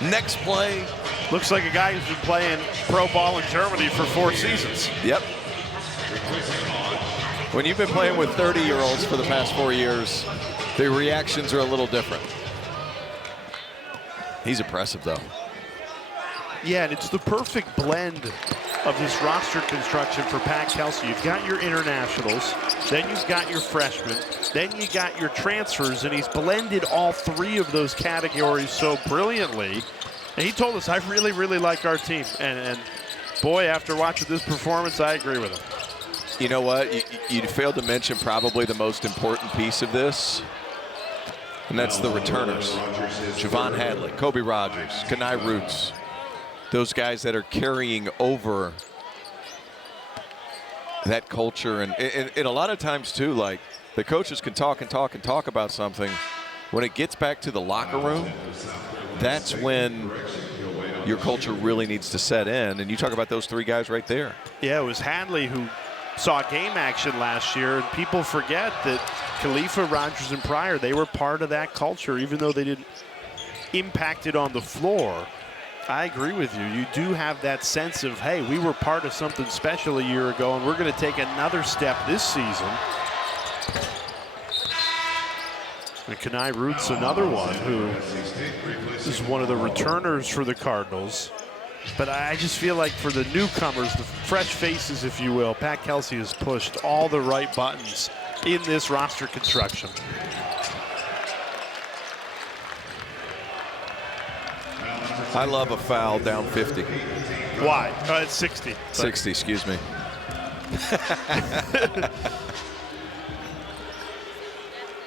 Next play. Looks like a guy who's been playing pro ball in Germany for 4 seasons. Yep. When you've been playing with 30-year-olds for the past 4 years, the reactions are a little different. He's impressive, though. Yeah, and it's the perfect blend of this roster construction for Pat Kelsey. You've got your internationals, then you've got your freshmen, then you got your transfers, and he's blended all three of those categories so brilliantly. And he told us, I really, really like our team. And boy, after watching this performance, I agree with him. You know what? You failed to mention probably the most important piece of this, and that's the returners. Javon Hadley, Kobe Rogers, Khani Rooths. Those guys that are carrying over that culture. And a lot of times, too, like, the coaches can talk and talk and talk about something. When it gets back to the locker room, that's when your culture really needs to set in. And you talk about those three guys right there. Yeah, it was Hadley who saw game action last year, and people forget that Khalifa, Rogers, and Pryor, they were part of that culture, even though they didn't impact it on the floor. I agree with you. You do have that sense of, hey, we were part of something special a year ago, and we're going to take another step this season. And Khani Rooths, another one who is one of the returners for the Cardinals. But I just feel like for the newcomers, the fresh faces, if you will, Pat Kelsey has pushed all the right buttons in this roster construction. I love a foul down 50. Why? It's 60. 60, excuse me.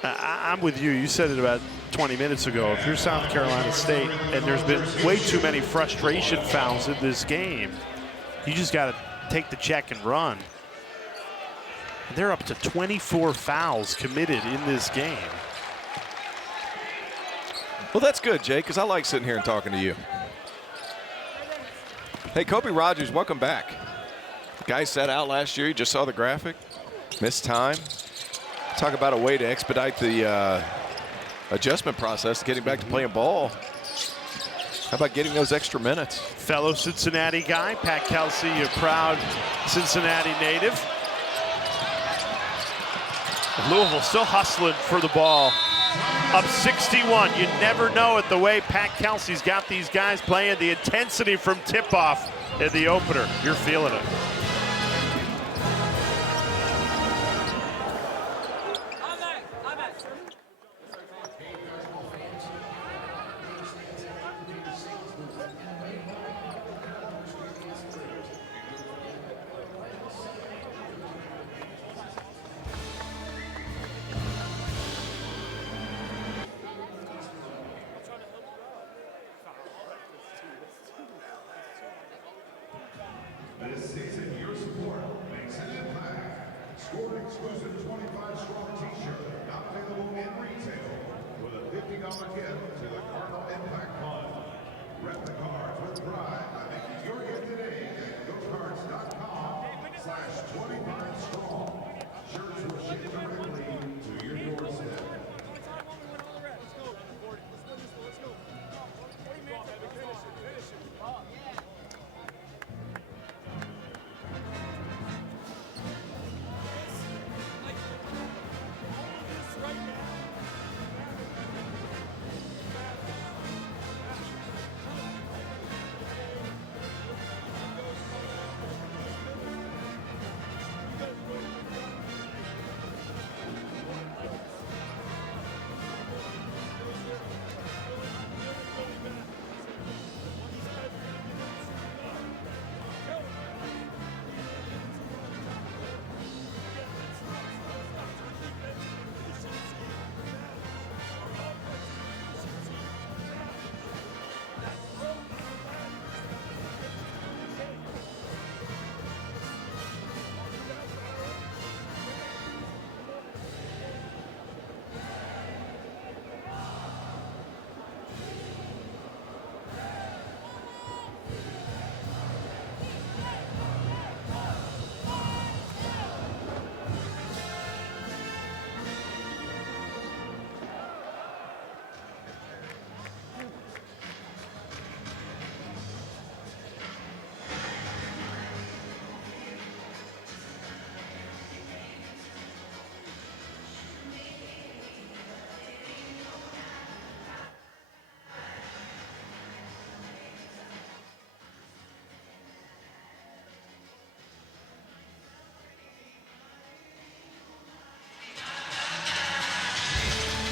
I'm with you. You said it about 20 minutes ago. If you're South Carolina State and there's been way too many frustration fouls in this game, you just got to take the check and run. They're up to 24 fouls committed in this game. Well, that's good, Jay, because I like sitting here and talking to you. Hey, Kobe Rogers, welcome back. The guy sat out last year. You just saw the graphic. Missed time. Talk about a way to expedite the adjustment process, getting back to playing ball. How about getting those extra minutes? Fellow Cincinnati guy, Pat Kelsey, a proud Cincinnati native. Louisville still hustling for the ball. Up 61. You never know it the way Pat Kelsey's got these guys playing. The intensity from tip-off in the opener. You're feeling it. This season, your support makes an impact. Score an exclusive 25-strong t-shirt, not available in retail, with a $50 gift to the Cardinal Impact Fund. Rep the cards with pride by making your gift today at gocards.com/25strong. Shirts will ship directly to your doorstep.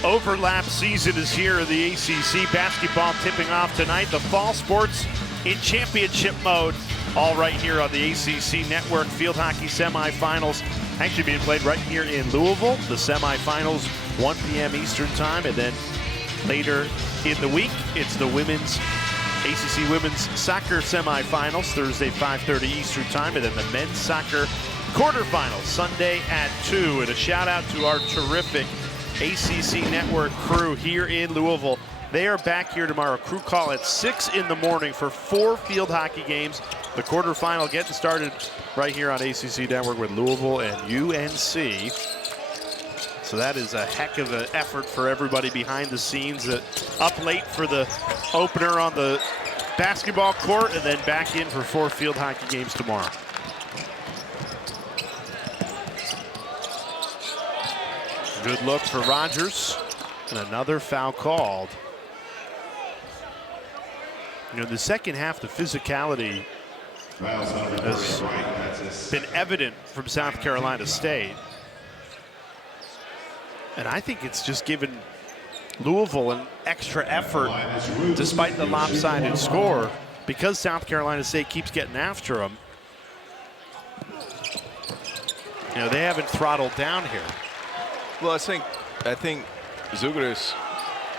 overlap season is here in the ACC. Basketball tipping off tonight. The fall sports in championship mode, all right here on the ACC Network. Field hockey semifinals actually being played right here in Louisville. The semifinals, 1 p.m. Eastern time, and then later in the week, it's the women's ACC women's soccer semifinals, Thursday 5:30 Eastern time, and then the men's soccer quarterfinals, Sunday at 2. And a shout out to our terrific ACC Network crew here in Louisville. They are back here tomorrow. Crew call at 6 in the morning for 4 field hockey games. The quarterfinal getting started right here on ACC Network with Louisville and UNC. So that is a heck of an effort for everybody behind the scenes. Up late for the opener on the basketball court, and then back in for 4 field hockey games tomorrow. Good look for Rogers, and another foul called. You know, in the second half, the physicality has been evident from South Carolina State. And I think it's just given Louisville an extra effort despite the lopsided score, because South Carolina State keeps getting after them. You know, they haven't throttled down here. Well, I think Zougaras,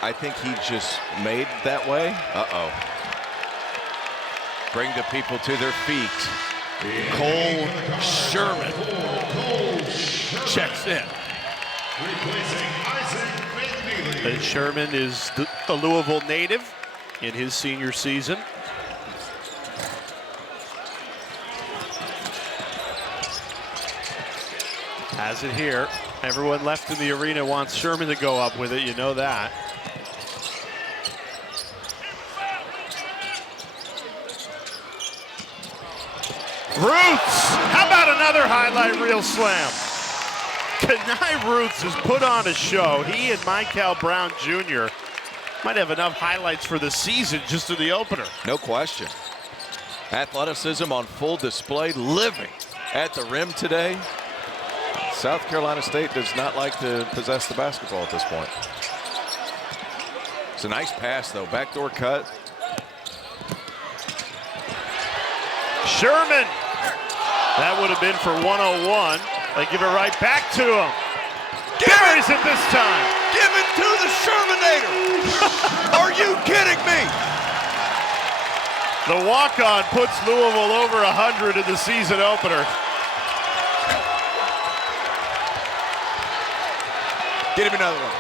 I think he just made that way. Uh-oh. Bring the people to their feet. Cole Sherman checks in. And Sherman is a Louisville native in his senior season. Has it here. Everyone left in the arena wants Sherman to go up with it. You know that. Rooths! How about another highlight reel slam? Khani Rooths has put on a show. He and Mikel Brown Jr. might have enough highlights for the season just in the opener. No question. Athleticism on full display, living at the rim today. South Carolina State does not like to possess the basketball at this point. It's a nice pass, though. Backdoor cut. Sherman. That would have been for 101. They give it right back to him. Buries it this time. Give it to the Shermanator. Are you kidding me? The walk-on puts Louisville over 100 in the season opener. Get him another one.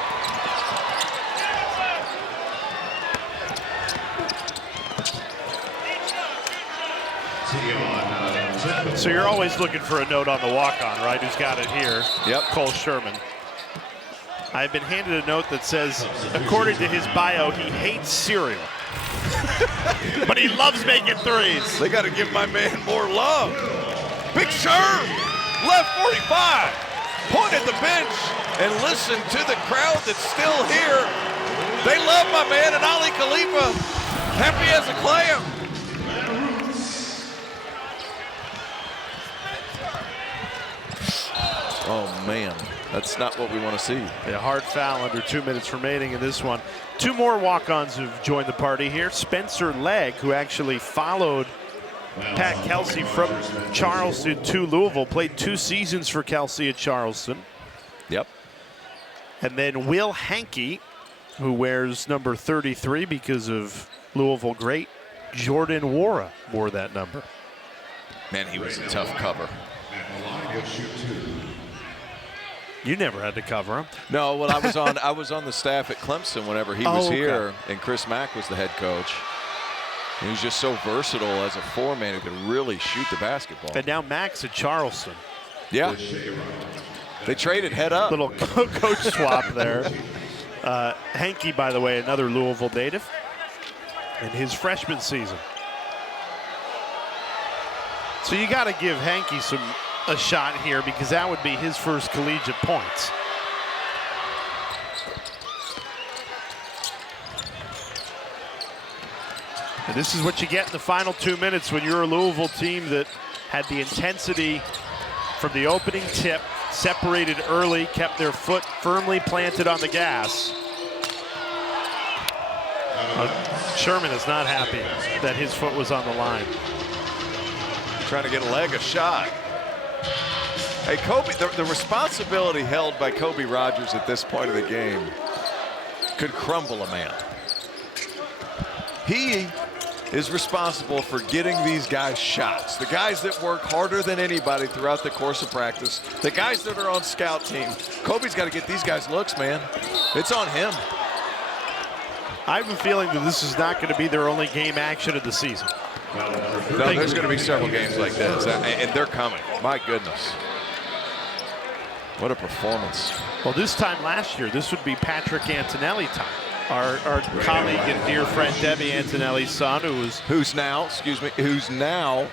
So you're always looking for a note on the walk-on, right? Who's got it here? Yep. Cole Sherman. I've been handed a note that says, according to his bio, he hates cereal. But he loves making threes. They got to give my man more love. Big Sherm, left 45. Point at the bench and listen to the crowd that's still here. They love my man and Ali Khalifa. Happy as a clam. Oh, man. That's not what we want to see. A hard foul under 2 minutes remaining in this one. 2 more walk-ons who've joined the party here. Spencer Legg, who actually followed Pat Kelsey from Charleston to Louisville, played 2 seasons for Kelsey at Charleston. Yep. And then Will Hankey, who wears number 33 because of Louisville great Jordan Wara wore that number. Man, he was a tough cover. You never had to cover him. No, well, I was on the staff at Clemson whenever he was here, and Chris Mack was the head coach. He was just so versatile as a four-man who could really shoot the basketball. And now Max at Charleston. Yeah. They traded head up. Little coach swap there. Hankey, by the way, another Louisville native in his freshman season. So you got to give Hankey a shot here, because that would be his first collegiate points. And this is what you get in the final 2 minutes when you're a Louisville team that had the intensity from the opening tip separated early, kept their foot firmly planted on the gas. Sherman is not happy that his foot was on the line. Trying to get a shot. Hey, Kobe, the responsibility held by Kobe Rogers at this point of the game could crumble a man. He is responsible for getting these guys shots. The guys that work harder than anybody throughout the course of practice. The guys that are on scout team. Kobe's got to get these guys looks, man. It's on him. I have a feeling that this is not going to be their only game action of the season. No, there's going to be several games like this, and they're coming. My goodness. What a performance. Well, this time last year, this would be Patrick Antonelli time. Our colleague and dear friend Debbie Antonelli's son, who's now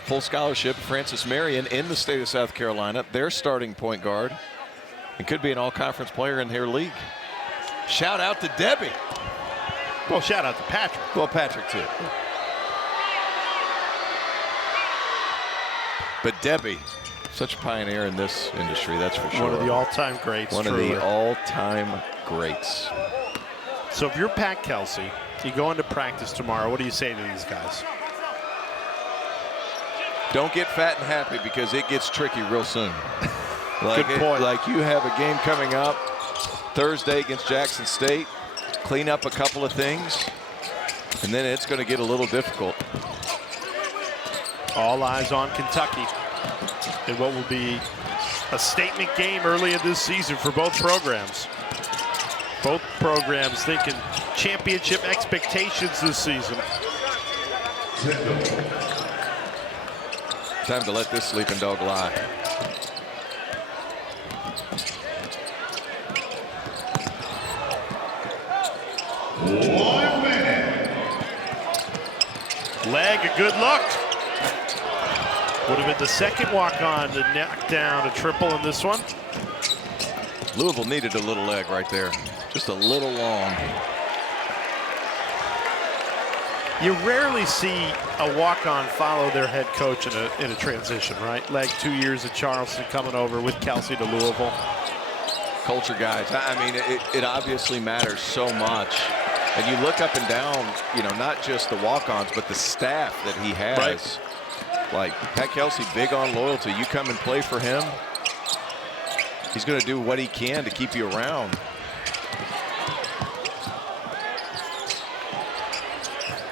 full scholarship, Francis Marion in the state of South Carolina, their starting point guard, and could be an all-conference player in their league. Shout out to Debbie. Well, shout out to Patrick. Well, Patrick too. But Debbie, such a pioneer in this industry, that's for sure. One of the all-time greats. One of the all-time greats. So if you're Pat Kelsey, you go into practice tomorrow, what do you say to these guys? Don't get fat and happy because it gets tricky real soon. Good point. Like you have a game coming up Thursday against Jackson State. Clean up a couple of things, and then it's going to get a little difficult. All eyes on Kentucky in what will be a statement game early in this season for both programs. Both programs thinking championship expectations this season. Time to let this sleeping dog lie. Leg, a good look. Would have been the second walk-on to knock down a triple in this one. Louisville needed a little leg right there. Just a little long. You rarely see a walk-on follow their head coach in a transition, right? Leg 2 years at Charleston, coming over with Kelsey to Louisville. Culture guys. I mean, it obviously matters so much. And you look up and down, you know, not just the walk-ons, but the staff that he has. Right. Like Pat Kelsey, big on loyalty. You come and play for him, he's going to do what he can to keep you around.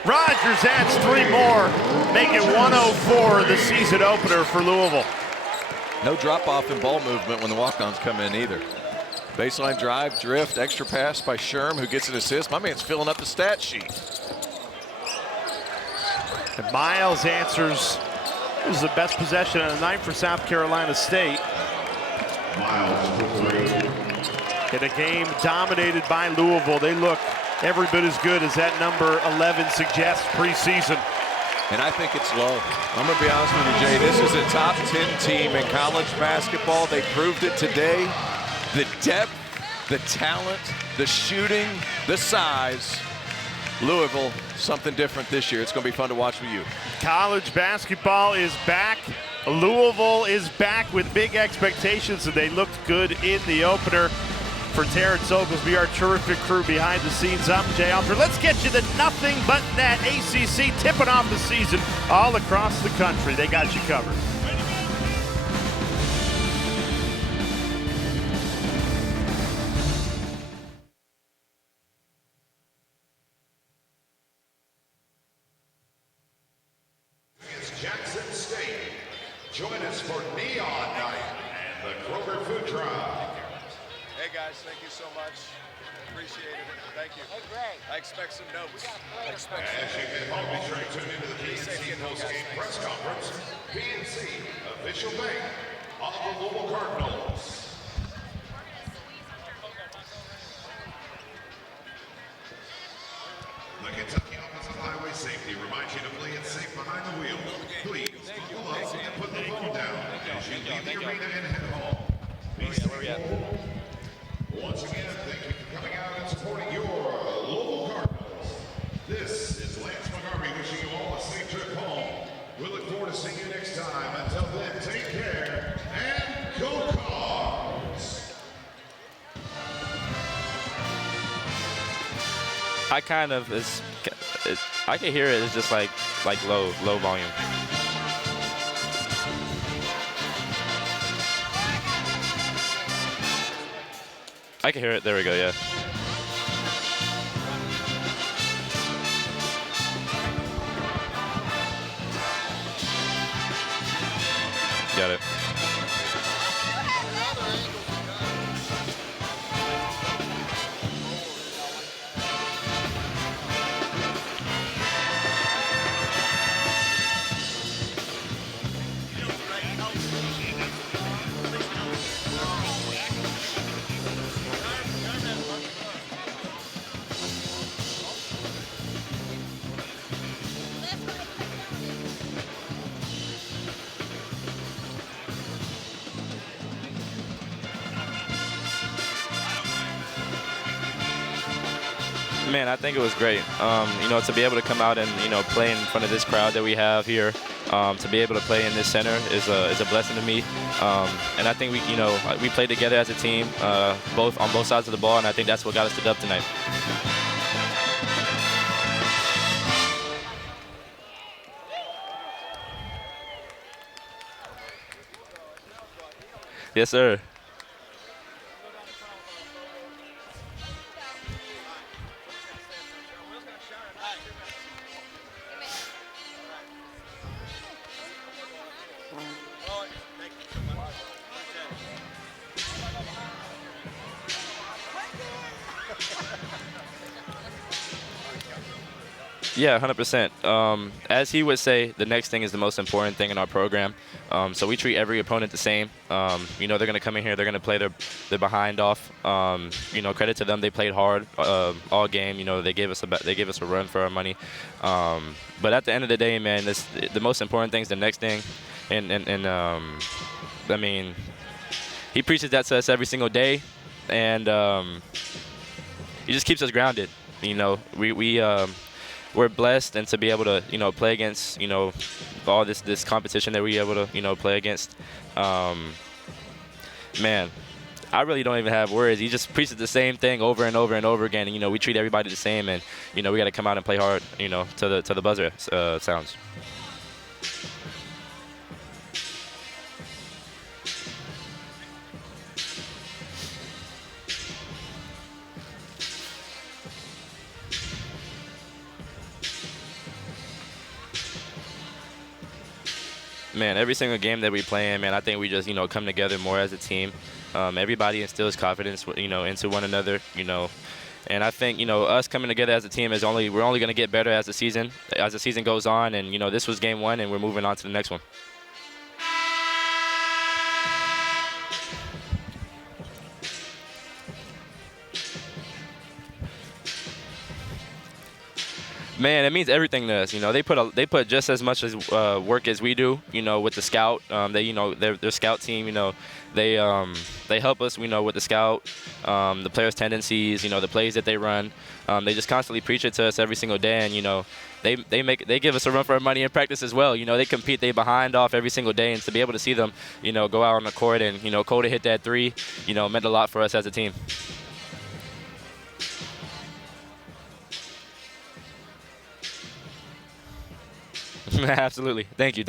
Rogers adds 3 more, make it 104 the season opener for Louisville. No drop-off in ball movement when the walk-ons come in either. Baseline drive, drift, extra pass by Sherm, who gets an assist. My man's filling up the stat sheet. And Miles answers. It was the best possession of the night for South Carolina State. In a game dominated by Louisville, they look every bit as good as that number 11 suggests preseason. And I think it's low. I'm going to be honest with you, Jay. This is a top 10 team in college basketball. They proved it today. The depth, the talent, the shooting, the size. Louisville, something different this year. It's going to be fun to watch with you. College basketball is back. Louisville is back with big expectations, and they looked good in the opener. For Terrence Oglesby, our terrific crew behind the scenes, I'm Jay Alter. Let's get you the nothing but net ACC tipping off the season all across the country. They got you covered. Jackson State. Join us for Neon Night and the Kroger Food Drive. Hey guys, thank you so much. Appreciate it. Thank you. Hey Greg. I expect some notes. As you get home, be sure to tune into the PNC Postgame press conference. PNC, official bank of the Louisville Cardinals. The Kentucky Office of Highway Safety reminds you to play it safe behind the wheel. Please buckle up and put the phone down as you leave the arena and head home. Be safe. Once again, thank you for coming out and supporting your Louisville Cardinals. This is Lance McGarvey wishing you all a safe trip home. We look forward to seeing you next time. Until then, take care and go Cards! I kind of I can hear it. It's just like low volume. I can hear it. There we go. Yeah. Got it. Man, I think it was great. You know, to be able to come out and, you know, play in front of this crowd that we have here, to be able to play in this center is a blessing to me. And I think we played together as a team, on both sides of the ball, and I think that's what got us the dub tonight. Yes, sir. Yeah, 100%. As he would say, the next thing is the most important thing in our program. So we treat every opponent the same. You know, they're going to come in here, they're going to play their behind off. You know, credit to them, they played hard all game. You know, they gave us a run for our money. But at the end of the day, man, the most important thing is the next thing. And I mean, he preaches that to us every single day, and he just keeps us grounded. You know, we're blessed, and to be able to, you know, play against, you know, all this competition that we're able to, you know, play against. Man, I really don't even have words. He just preaches the same thing over and over and over again. And, you know, we treat everybody the same, and, you know, we got to come out and play hard, you know, to the buzzer sounds. Man, every single game that we play in, man, I think we just, you know, come together more as a team. Everybody instills confidence, you know, into one another, you know. And I think, you know, us coming together as a team we're only going to get better as the season goes on. And, you know, this was game one, and we're moving on to the next one. Man, it means everything to us. You know, they put just as much as work as we do. You know, with the scout, their scout team. You know, they help us. You know, with the scout, the players' tendencies. You know, the plays that they run. They just constantly preach it to us every single day, and you know, they give us a run for our money in practice as well. You know, they compete, they behind off every single day, and to be able to see them, you know, go out on the court and, you know, Coda hit that three, you know, meant a lot for us as a team. Absolutely. Thank you.